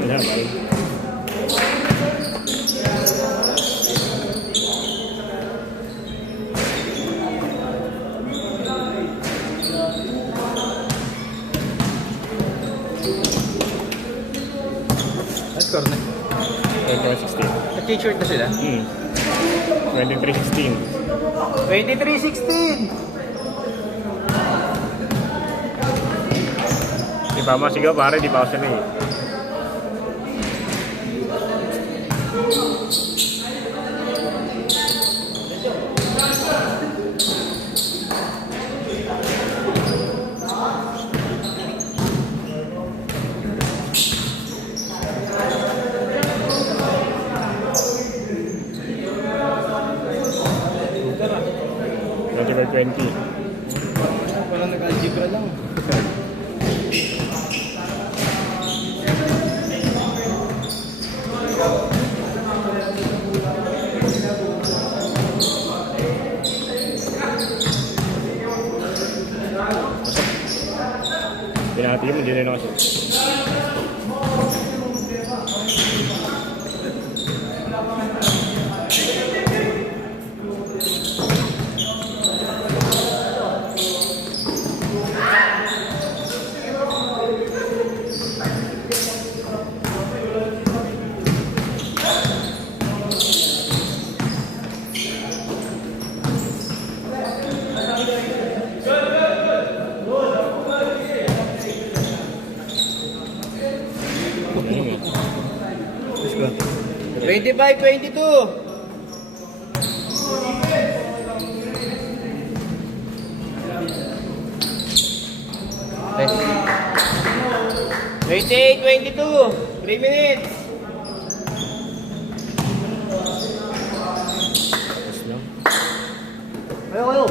Wala ba? Score na. 21-16. Nag-t-shirt na sila. 23-16. 23-16! Di pa masigaw pare, di pa ako sanay. Vertical 20. Parang nag-algebra lang. Pinati mo, hindi na kasi. Let's go. 25-22! 28-22! 3 minutes! Kayo.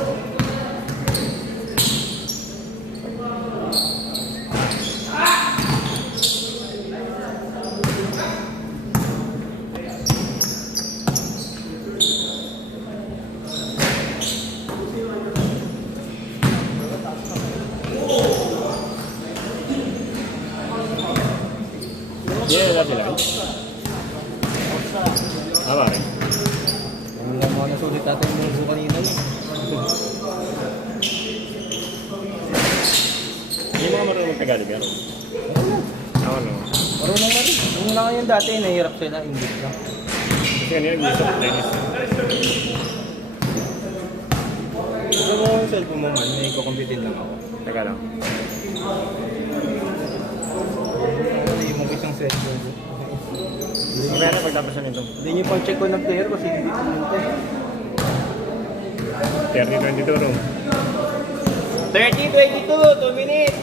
Yeah, wala sila. Tama rin. Hindi lang mga nasulit natin yung muso kanina. Hindi mga marunong Tagalog yan. Ako no. Marunong na rin. Yung lang yung dati, nahihirap sila. English lang. Kasi kanina nag-usap sa Chinese. Gusto mo yung cellphone mo man, may kukumpitin lang ako. Teka lang. Hindi mo isang cellphone. Mamaya na pagtapos na nito. Hindi nyo pang check ko ng player kasi hindi pumunta. 30-22 room. 30-22, 2 minutes!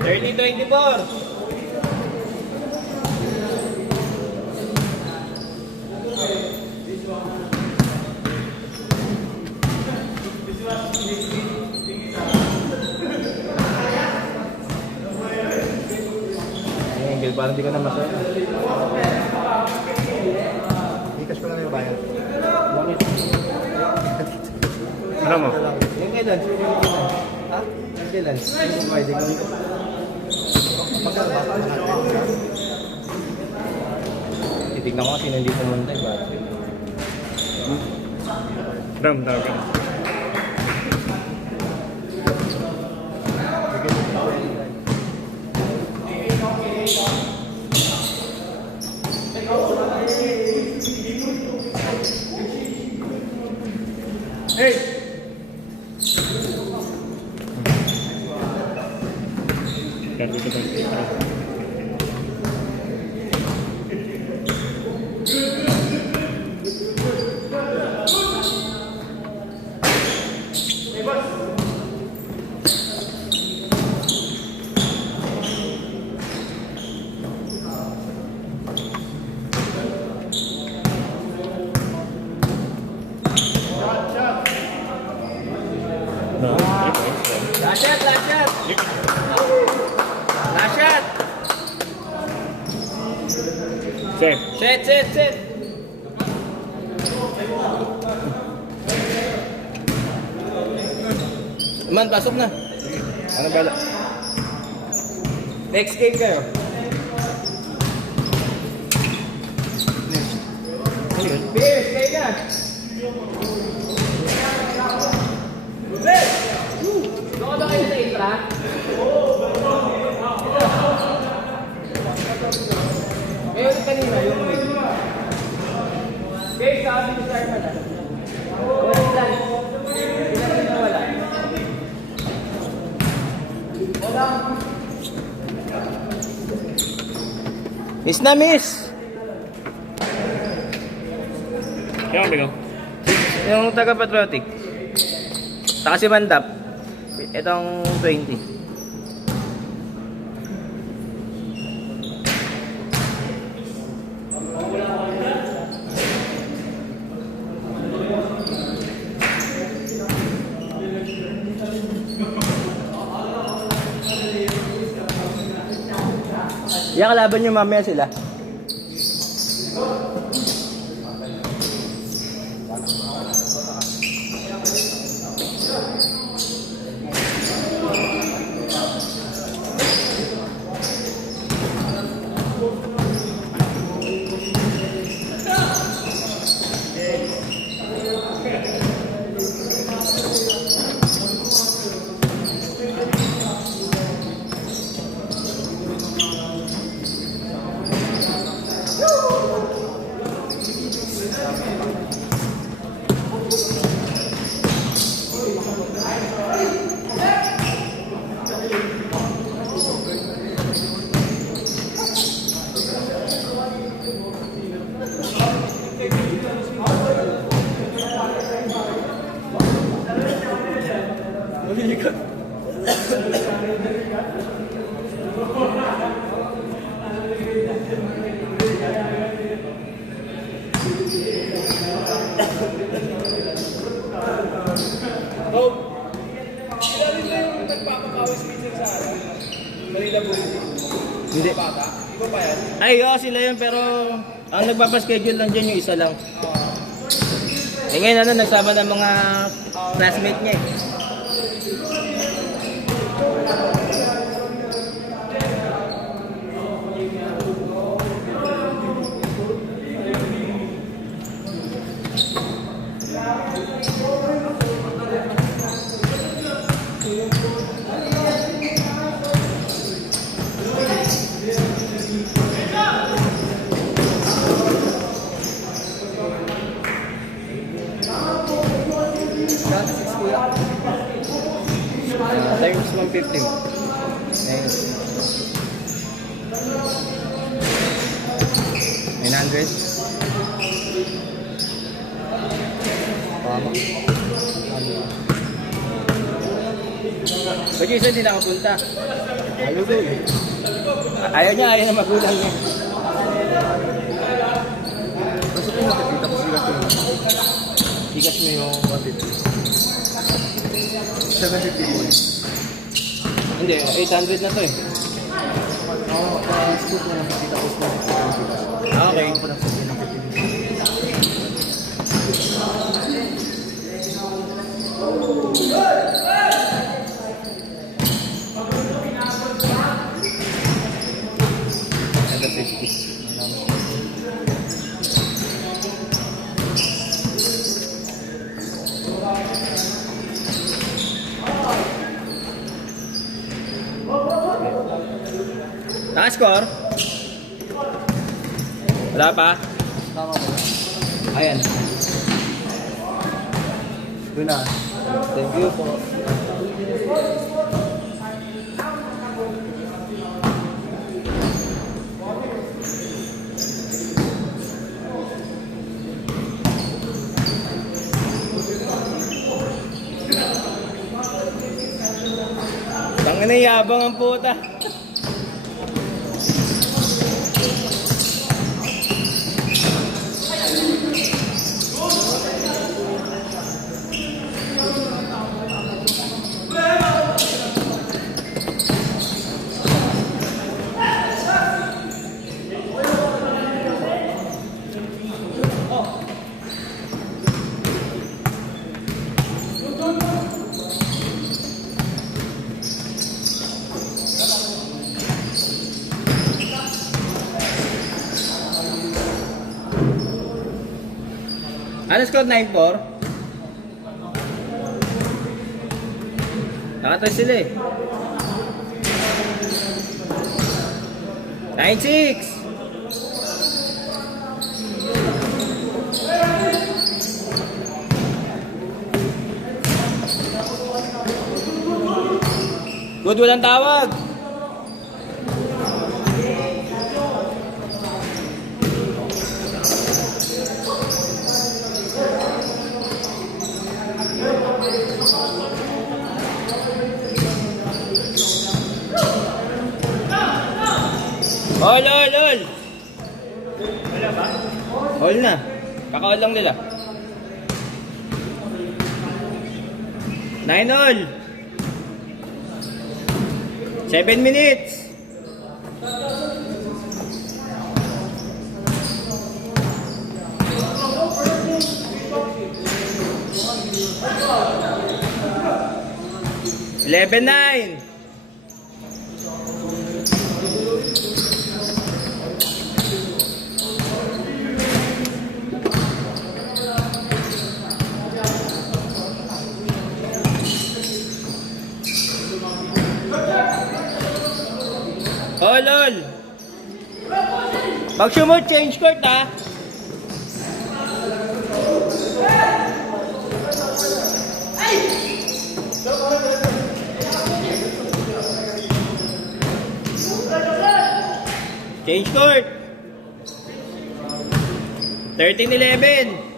30-24! Parang di ka na masaya. Ikas ko lang yung bayan. Ano mo? Yung kailan? Ha? Yung kailan? Yung pwede ko dito. Magkano ba? Titignan ko kasi hindi pumunta yung battery. Dam, tawag ka. Kaya dito ba? Last shot, last shot! Last shot! Set. Set! Man, pasok na. Ano bala? Next game kayo. Bilis, kayo na. Doon ba kayo sa Intra? Ngayon kanina yung wig. Okay, sabi ni Sir pala. Walang plan. Hindi na wala. Miss na miss! Yan, bigaw. Yung taga-patriotic. Saka si Mandap. Itong 20. Yan, kalaban nyo mamaya sila. Hindi. Ay, oo, sila yun, pero ang nagpapaschedule lang dyan yung isa lang. Eh ngayon nagsama ng mga classmate niya eh. Times 150. Ayun. 900. Tama. Ba't yung isa hindi nakapunta? Ayaw daw eh. Ayaw na magulang niya. Basta po nakikita ko sila ito. Ikas mo yung 150. 750 po eh. Hindi, 800 na to eh. Oo, split na lang kita ko split. Okay. Ako lang sa ng 750. score? Wala pa? Tama ba? Ayan. Doon na. Thank you po. Tangin na yabang ang puta. Ano score? 9-4? Nakatay sila eh. 9-6! Good, walang tawag. All. Wala ba? All na. Kaka-all lang nila. 9-all. 7 minutes. Eleven 9. All. Pag sumot, change court ha. Change court. 13-11.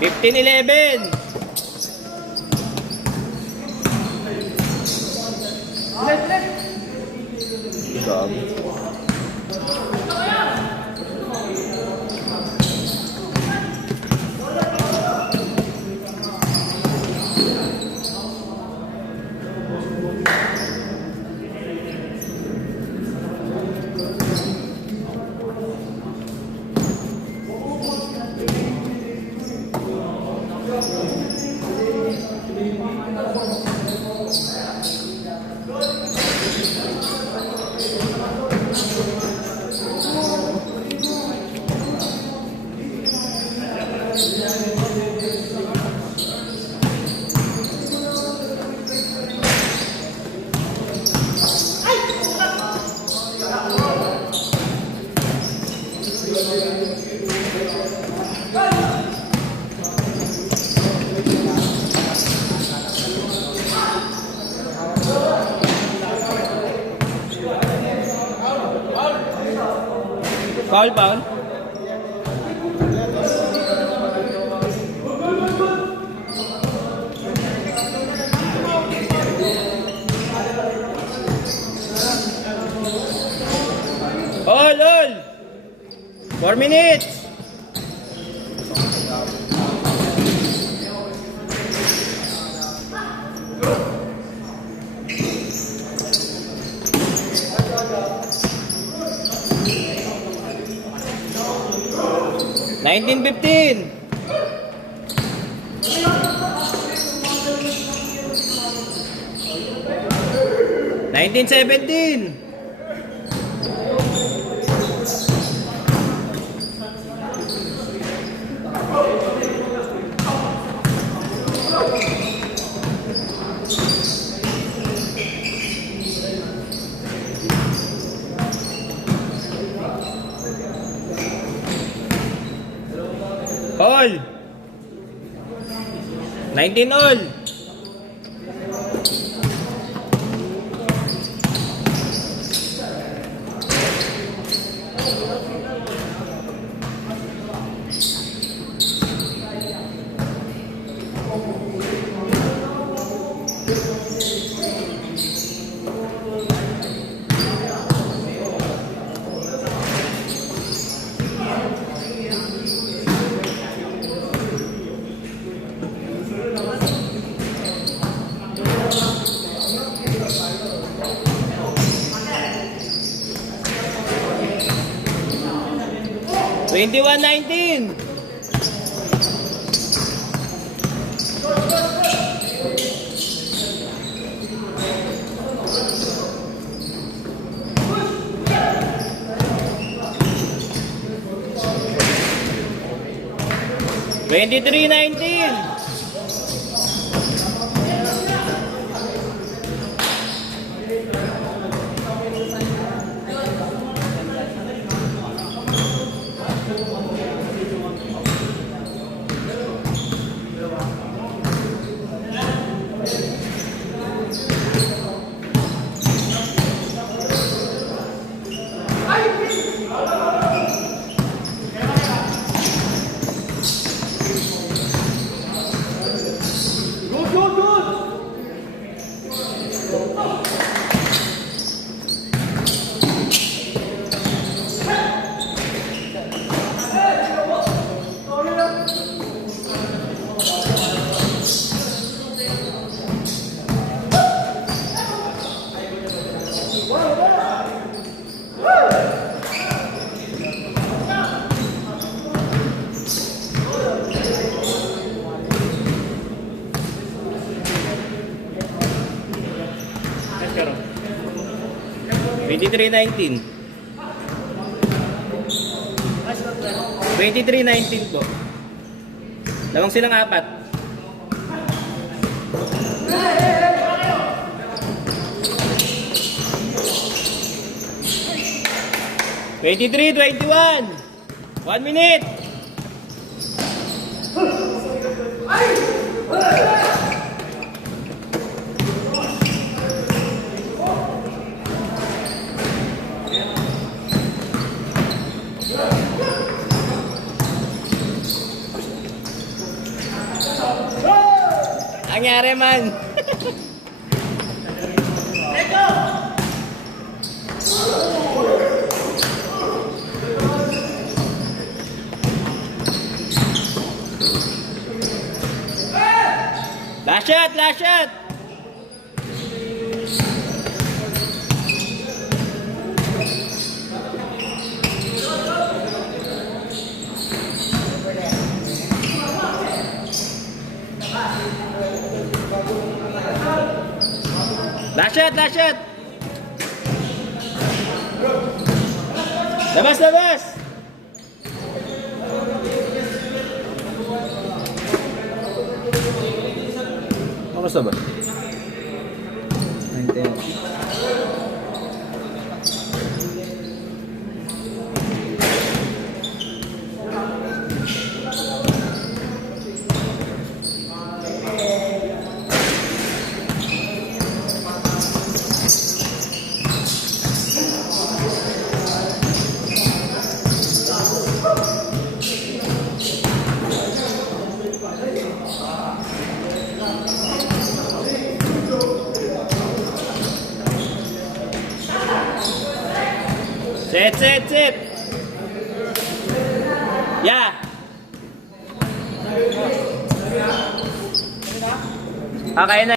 Fifteen 11. Foul foul. All. 4 minutes. Nineteen 15. 1917. All. 19 all. Twenty-one 19. Twenty-three 19. Twenty-three 19. 23-19 po. Lawang silang apat. Twenty-three 21. 1 minute. Nangyari man. Last shot, last shot. Last shot, last shot. Labas, labas. Kamusta ba? 19. Sit. Yeah. Okay na.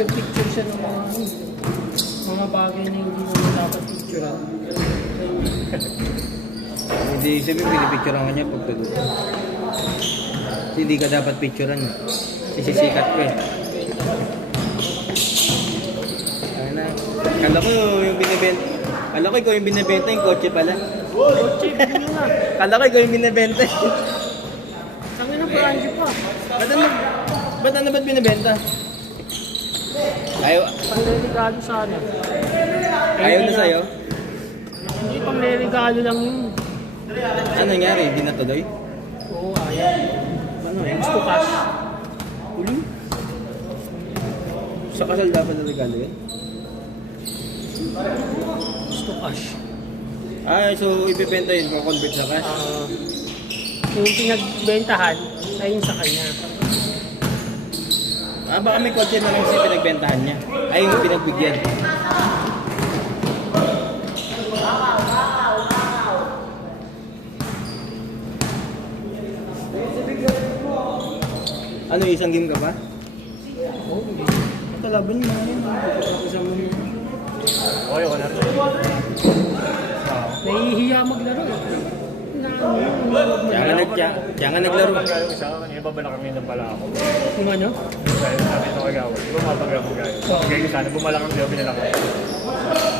Picture siya ng mga bagay na hindi naman dapat picturean. Hindi sabihin, pinipicturean ka niya pag tulog. Hindi ka dapat picturean. Sisisikat ko eh. Ano? Kala ko yung binibenta. Kala ko ikaw yung binibenta, yung kotse pala. Kotse, bili mo na. Kala ko ikaw yung binibenta. Tangin ng brand pa. Ba't ba't binibenta? Ayaw, Pang-regalo sana. ayaw na sa'yo? Hindi pang-regalo lang yun. Ano nangyari? Hindi natuloy? Oo, ayaw. Ano eh? Gusto cash. Uli? Sa kasal dapat na regalo yun? Gusto cash. Ah, so ibibenta yun kung convert sa cash? Yung pinagbentahan, ayun sa kanya. Ah, baka may kotse na lang siya pinagbentahan niya. Ay, yung pinagbigyan. Ano, isang game ka pa? Oo. Kalaban niyo na yun. Isang mo yun. Okay, wala rin. Nahihiya maglaro eh. Kaya nga naglaro. Isa, iba ba na kami na pala ako? Yung ano? Kaya sabi ito kagawa. Di ba mapagalaw mo gaya? Kaya sana bumalak ang gabi nila ko.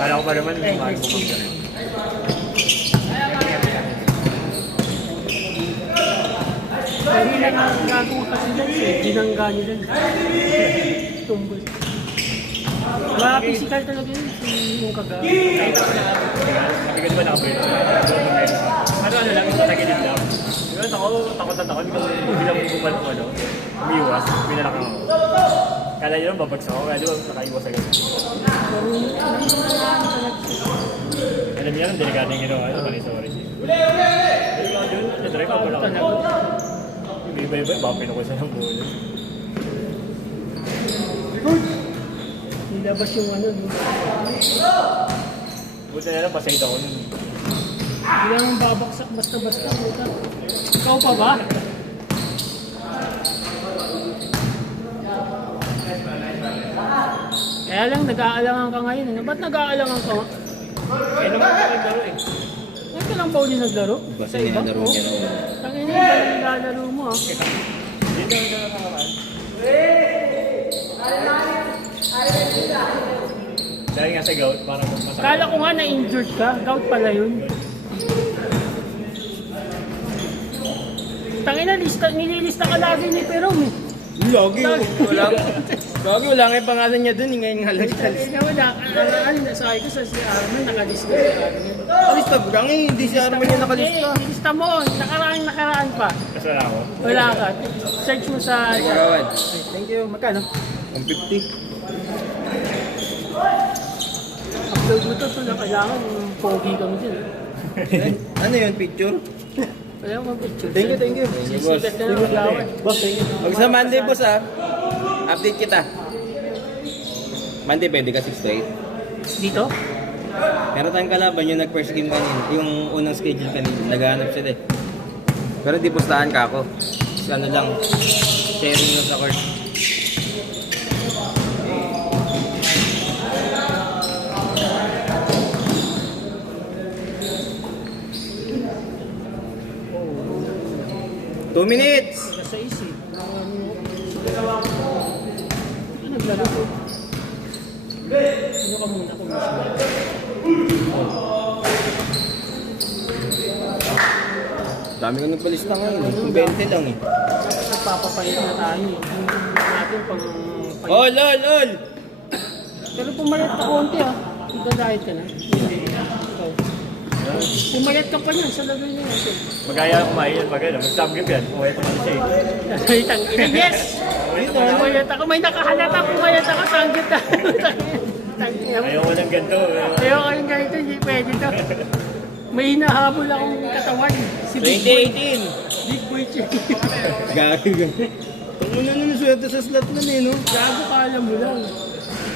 Kala ko pa naman, mahal mo mag-gaya. Hindi na gagawa kasi dyan eh. Binangga nila. Tumbol. Mga physical talaga yun. Yung kagawa. Mabigat ba nakabrito? Ano lang, isa nagilid lang. Diba, takot na takot. Bilang bumal ko, ano, umiwas, binalak ako. Kala nyo lang babagsak ako, kaya di ba nakaiwas agad. Alam niya lang, delikado yung ginawa, ano, sorry. Delikado yun, nadirect ako lang. Iba-iba, baka pinukusan ng bulo. Nilabas yung ano. Buti na lang, pasayad ako nun. Hindi naman babaksak basta-basta. Ikaw pa ba? Kaya lang, nag-aalangan ka ngayon. Ano? Ba't nag-aalangan ka? Eh, naman ako naglaro eh. Ngayon ka lang ba uli naglaro? Basta nilalaro niya na ulo. Tangin na yung nilalaro mo ha. Hindi na ako nakakaan. Dahil nga sa gout, parang masakit. Kala ko nga na-injured ka. Gout pala yun. Tangin na, nililista ka lagi ni Perong eh. Lagi, wala nga yung pangalan niya dun, ngayon nga lang siya. Tangin na wala. Nasabi ko sa si Arman, nakalista si Arman. Kalista, gang eh, hindi si Arman yung nakalista. Eh, nilista mo. Nakaraan pa. Kasi wala ako. Wala ka. Search mo sa... Kagawad. Thank you. Magkano? 150. Upload mo to. So, kailangan pogi kami din. Ano yun, picture? Wala mo picture. Thank you. Sisikat na lang maglawan. Boss, thank you. Pag sa Monday, boss update kita. Monday, pwede ka 6 to 8. Dito? Meron tayong kalaban yung nag-first game kanina. Yung unang schedule kanina. Naghahanap sila eh. Pero di pustahan ka ako. Kasi ano lang, sharing lang sa court. Two minutes! Sa isip. Naglaro ko. Ano ka muna kung gusto mo? Dami ko nagpalista ngayon eh. Kung 20 lang eh. Nagpapapalit na tayo eh. Hindi natin pang... Ol! Pero pumalit ka konti ah. Nagda-diet ka na. Hindi. Ikaw. Pumalit ka pa niyan sa lagay niya. Magaya kumain yan, magaya. Mag-subgrip yan. Kumain ito siya eh. Ay, tangina. Yes! Pumayat ako. May nakahalata. Pumayat ako. Tanggit na. Tangina. Ayoko ng ganito. Ayoko yung ganito. Hindi pwede to. May hinahabol akong katawan. Si Big Boy. 2018! Big Boy Chick. Gagi. Ang una nung swerte sa slot nun eh, no? Gago ka alam mo lang.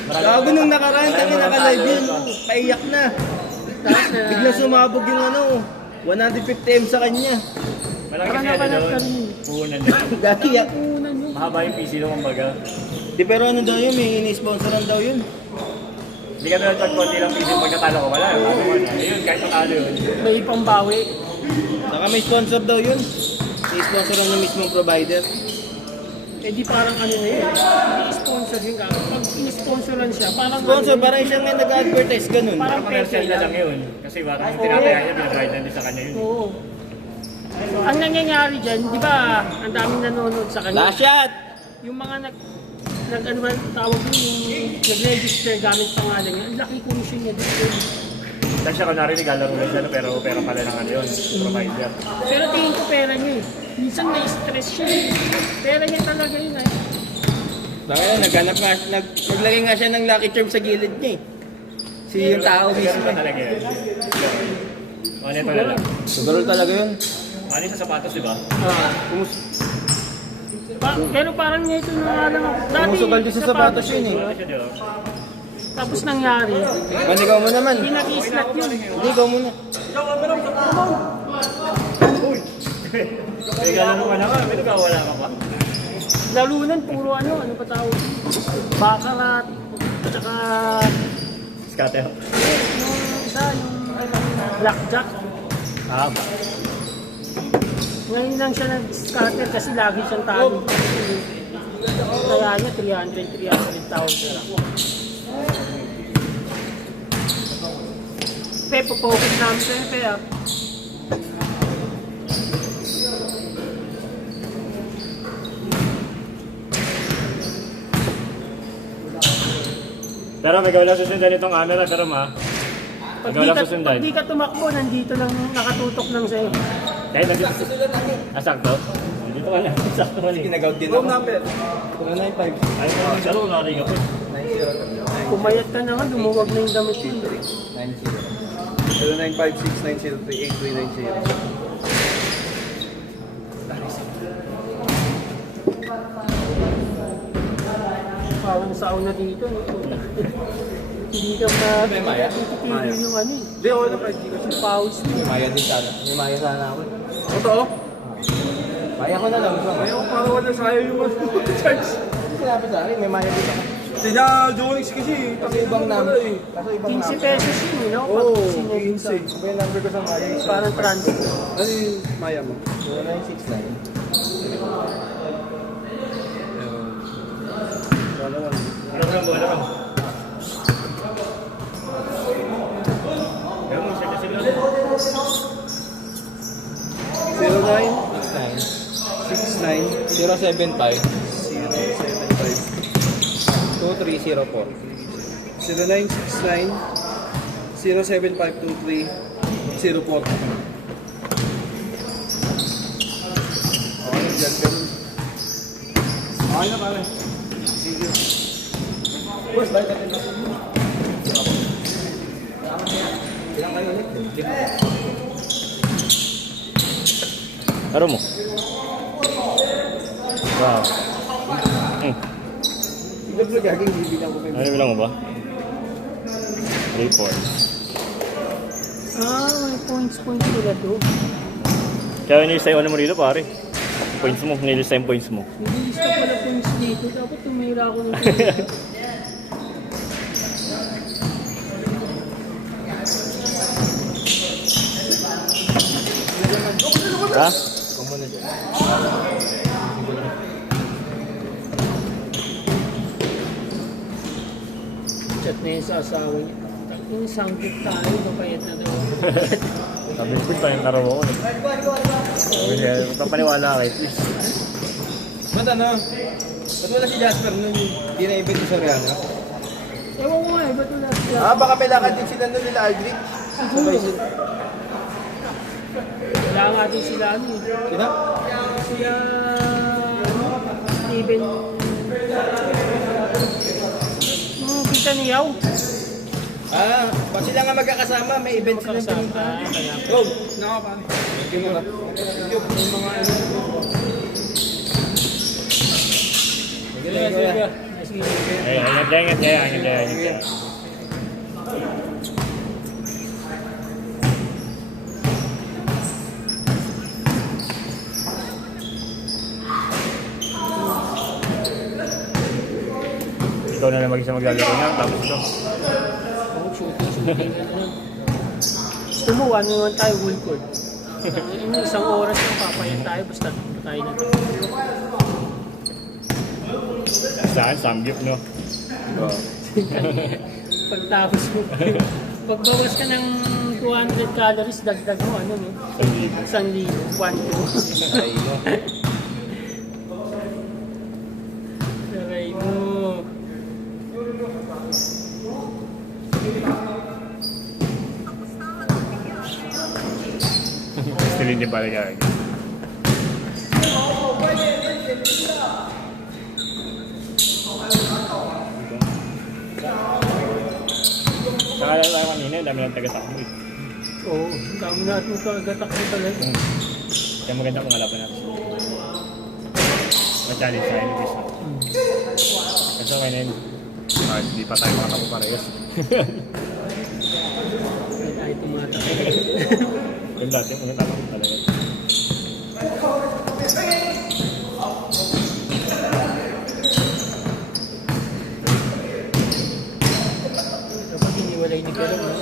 Gago nung nakaraan, kami naka-live yun. Paiyak na. Tapos na... Bigla sumabog yung ano, 150M sa kanya. Malaki Para kasi ano napanat ka doon. rin. Puhunan doon. Dati yan. Unan yun. Mahaba yung PC doon kumbaga. Di pero ano daw yun, may ini-sponsoran daw yun. Hindi ka doon pag-konti lang PC pagkatalo ko. Wala. Ayun, kahit matalo yun. May pambawi. Saka may sponsor daw yun. May sponsoran ng mismong provider. Eh di parang ano na yun. I-sponsor yun ka. Pag in-sponsoran siya, parang Sponsor, ano, parang siya nga nag-advertise ganun. Parang Commercial na lang yun. Kasi parang tinataya niya, binabayad na din sa kanya yun. oo. Ang nangyayari dyan, di ba, ang daming nanonood sa kanya. Last shot! Yung mga ano ba tawag yun, yung nag-register gamit pangalan niya, ang laki commission niya dito. Dahil siya kunwari naglalaro lang siya, pero pera pala ng ano yun, provider. Pero tingin ko pera niya eh. Minsan may stress siya eh. Pera niya talaga yun eh. Bakit na, naglagay nga siya ng lucky charm sa gilid niya eh. Si yung tao Pero mismo. ba talaga yun? Ano ito na lang. Sugarol talaga yun. Ano sa sapatos, di ba? Pero parang niya ito na lang. Dati, Sumusugal din sa sapatos yun eh. Ano siya, di ba? Tapos nangyari, Ikaw mo naman. hindi nag-i-slap yun. Hindi, ikaw muna. Kaya gano'n naman ako, pero ka wala ka pa. Lalunan, puro ano pa tawag? Bakarat, at saka Scatter. yung isa, yung blackjack. Ah, ba? Ngayon lang siya nag-scatter kasi lagi siyang talo. Kaya niya 300,000 lang. Pepo, pocket namin sa'yo, Pepe. Pero may gawin lang susundan itong camera, pero ma. May gawin lang susundan. Pag di ka tumakbo, nandito lang nakatutok lang sa'yo. Dahil nandito. Sakto? Nandito ka lang. Sakto ka lang. Kinagawad din ako. Room number. 295. Ay, mo lang siya. Naring ako. Pumayat ka na nga, lumuwag na yung damit yun. 0956-903-8390. Parang sauna dito. Hindi ka titigil yung ano eh. Hindi, ako na kahit di ko siya. Yung pause mo. May maya din sana. May maya sana ako. Totoo? Maya ko na lang. Maya ko para wala sayo yung charge. Sinabi sa akin, may maya din ako. Sila, Jonix kasi. Kasi ibang number. Kasi ibang 15 pesos yun, you know? Oo, Pag sinabing sa- 15. Iba yung number ko sa maya. Parang transit. Ano yung maya mo? 0969. Alam mo, alam mo. Gawin mo siya kasi lang. 0969-075-2304. 0969-075-2304. Okay, dyan ganun. Okay na pare. Thank you. Boss, balik natin ba? Ilang kayo ulit? Laro mo. Wow. Hindi ko gagawin, bibigyan ko Ano bilang mo ba? 3-4. May points sila to. Kaya nilista yung ano mo rito pare. Points mo, nilista yung points mo. Hindi lista pala points dito. Dapat tumira ako ng Ha? Kumuna dyan. chat na yun sa asawa niya. Yung sangkit tayo, mapayat na daw. Sabi ko pa yung laro ko. Sabi niya, papaniwala kay please. Ba't ano? Ba't wala si Jasper nun? Hindi na-event sa Soriano? Ewan ko nga eh, ba't wala siya? Baka may lakad din sila nun nila Aldrich. Sabay sila. Wala nga din sila ano eh. Sino? Sila Steven. Kita ni Yaw. Pag sila nga magkakasama, may event sila Kasama. pinunta. Go! Nako pa. Thank you muna. Thank you. Yung mga ano. Sige, sige. Sige. Ay, ingat kaya. ikaw na lang mag-isa maglalaro niya, tapos ito. Oo, shooting. Gusto mo, ano naman tayo, full court. Yung isang oras lang papayan tayo, basta tayo na to. Saan? Samgyup, no? Oh. Pagtapos mo, pagbawas ka ng 200 calories, dagdag mo, ano no? 1,000, 1,200. Ay, no. Saray mo. Still hindi pala gagawin. Saka lang tayo kanina, dami ng taga-takbo eh. Oo, ang dami natin kagatak mo talaga. Kaya maganda kung halapan natin siya. Ma-challenge sa enemies na. Kasi okay na yun. Hindi pa tayo makatabo parehas. Hindi tayo tumatak. Yung dati, mga tatakbo talaga. Dapat hiniwalay ni Kalong. No?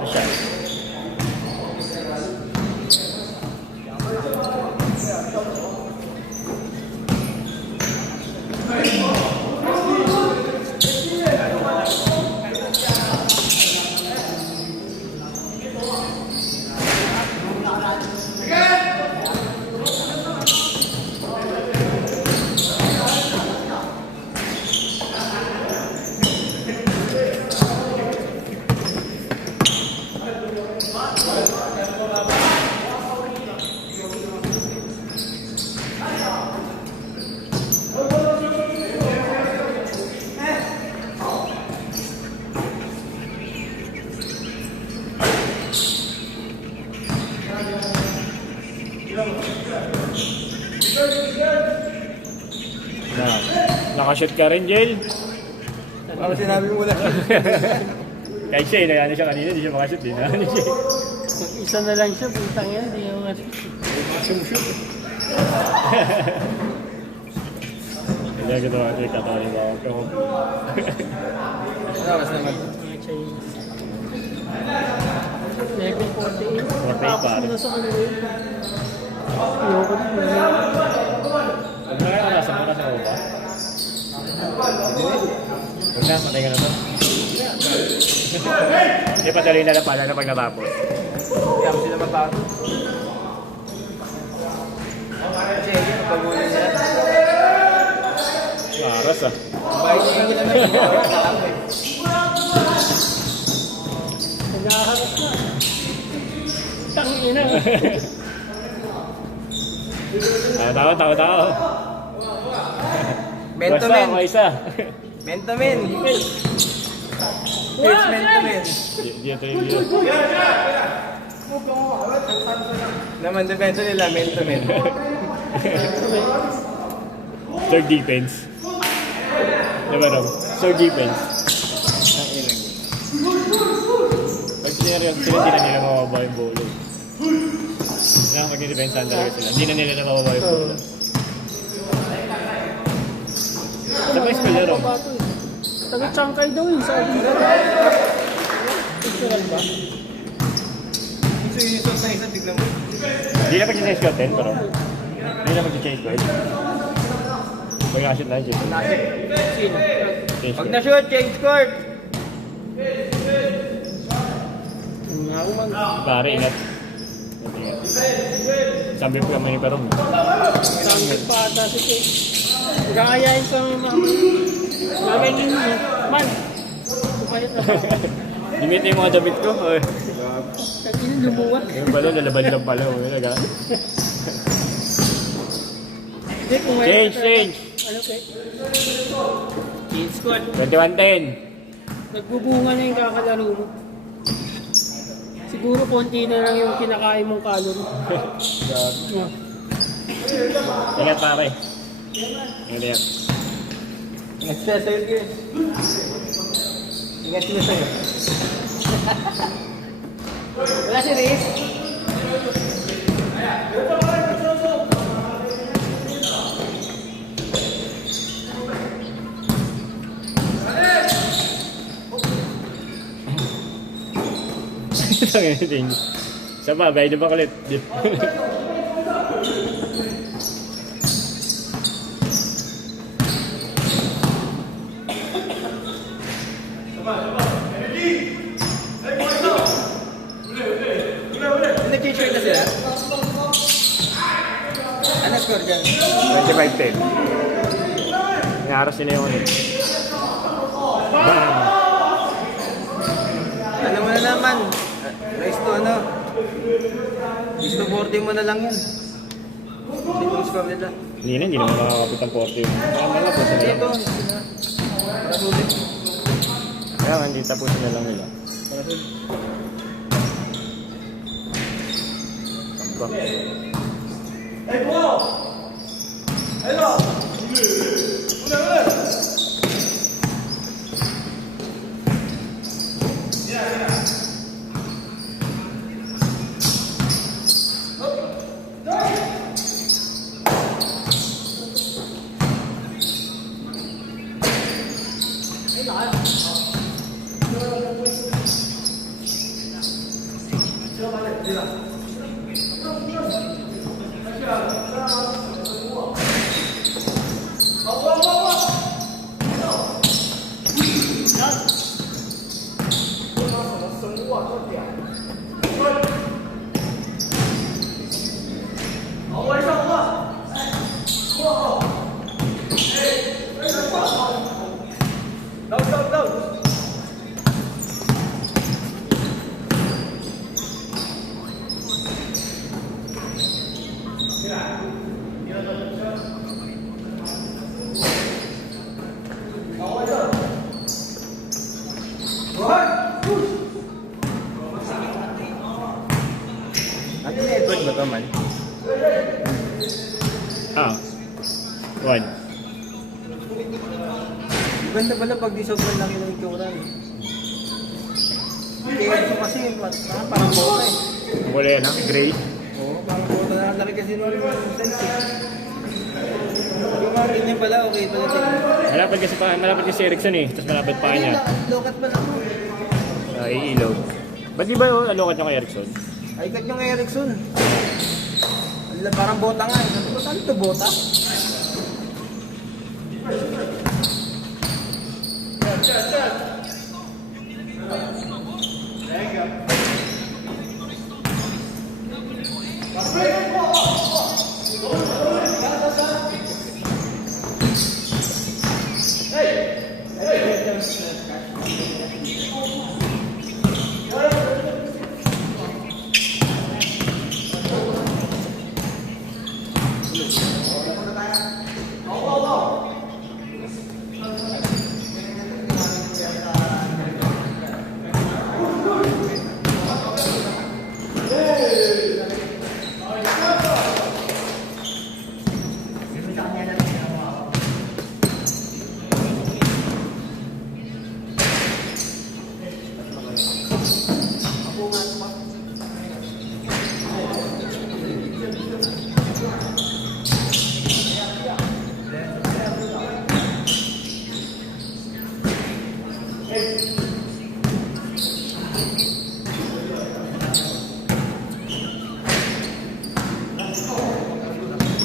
Asya. Nakashoot ka rin, Jel. Ano sinabi mo lang? Kahit siya, inayaan siya kanina, hindi siya makashoot din. Ano siya? Isa na lang siya, putang yan, hindi yung Shoot. Kaya ginawa siya, katawanin ba ako. Ano oras naman? mga Chinese. Level 48. 48 Tapos pare. mo na sa kanila yun. Ayoko din. Huwag na kayo nasa muna sa upa. Huwag na, patay ka na to. Hindi pa tuloy na lang pala na pag natapos. Hindi ako sila matakot. Kasi hindi, pagpagulin niya. Maras ah. Bayad niya yung naman. Naghaharap na. Tangina. Tao. Mentomen. Basta, isa. Mentomen. First mentomen. Dito yung yun. Naman depensa nila, mentomen. Third defense. Diba no? Third defense. Pag sineryoso sila, hindi na nila mababa yung bolo. Mag-depensahan talaga sila. Hindi na nila na mababa yung bolo. Sa may school laro. Taga-changkay daw yun sa ating pictural ba? So yung isang isa, tignan mo. Hindi na mag-change ko 10 pero hindi na mag-change ko. Mag-shoot na yun. Sino? Change Pag ko. na-shoot, change court. Nga ako man. Pare, ingat. Sabi ko kami ni Perong. Sambil pa ata si Kay. Gagayain ko ang mga gagayin mo. Man! Kupayat na. Limit na yung mga damit ko. Ay. Kaya lumuwat. Yung pala, lalaban lang pala. Talaga. Hindi, kung may... Change! Ano kay? Change squad. 21-10. Nagbubunga na yung kakalaro mo. Siguro konti na lang yung kinakain mong calorie. Ingat pare. Ingat. Ingat sila sa'yo, Chris. Ingat sila sa'yo. Wala si Riz. Tangin din. Sa babay, di ba kulit? Nag-change na sila? Ano score dyan? 25-10. Inaras nila yung ano. Ano mo na naman? Race to ano? Race to 40 mo na lang yan. Hindi mo score nila. Hindi naman makakapit ang 40. Tama na po sila. Ito. Para sulit. Kaya nga, hindi tapusin na lang nila. Para sulit. Tamba. Ano yung Edward ba ito man? Ah. 1. Ganda pala pag di sobrang laki ng itsura. Kaya ito kasi parang bota eh. Wala yan, ha? Gray. Oo, parang bota na laki kasi nung size eh. Yung mga ganyan pala, okay pala siya. Malapit kasi si Erickson eh. Tapos malapit pa niya. Lokat pala. Iilog. Ba't di ba yung alokat niya kay Erickson? Ay, kat yung Erickson. Parang bota nga eh. Sabi ko, saan ito bota?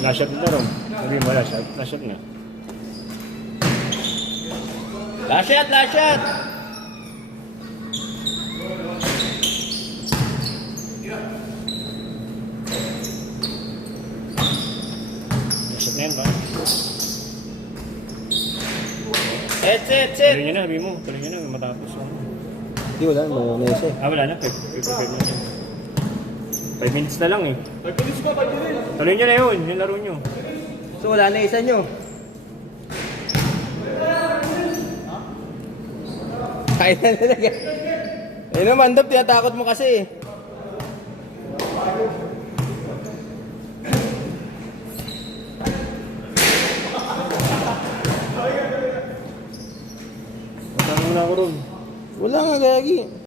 Lashot na rin. Sabi mo lashot. Lashot na. Lashat! Shot na yan ba? Set! Tuloy nyo na, sabi mo. Tuloy nyo na, matapos. Hindi, wala naman na isa. Wala na. 5 minutes. 5 minutes na lang eh. 5 minutes pa, 5 minutes. Tuloy nyo na yun, yung laro nyo. So wala na isa nyo. Kaya na talaga. Ayun naman, Dap, tinatakot mo kasi. Matangin na ako ron. Wala nga, gagi.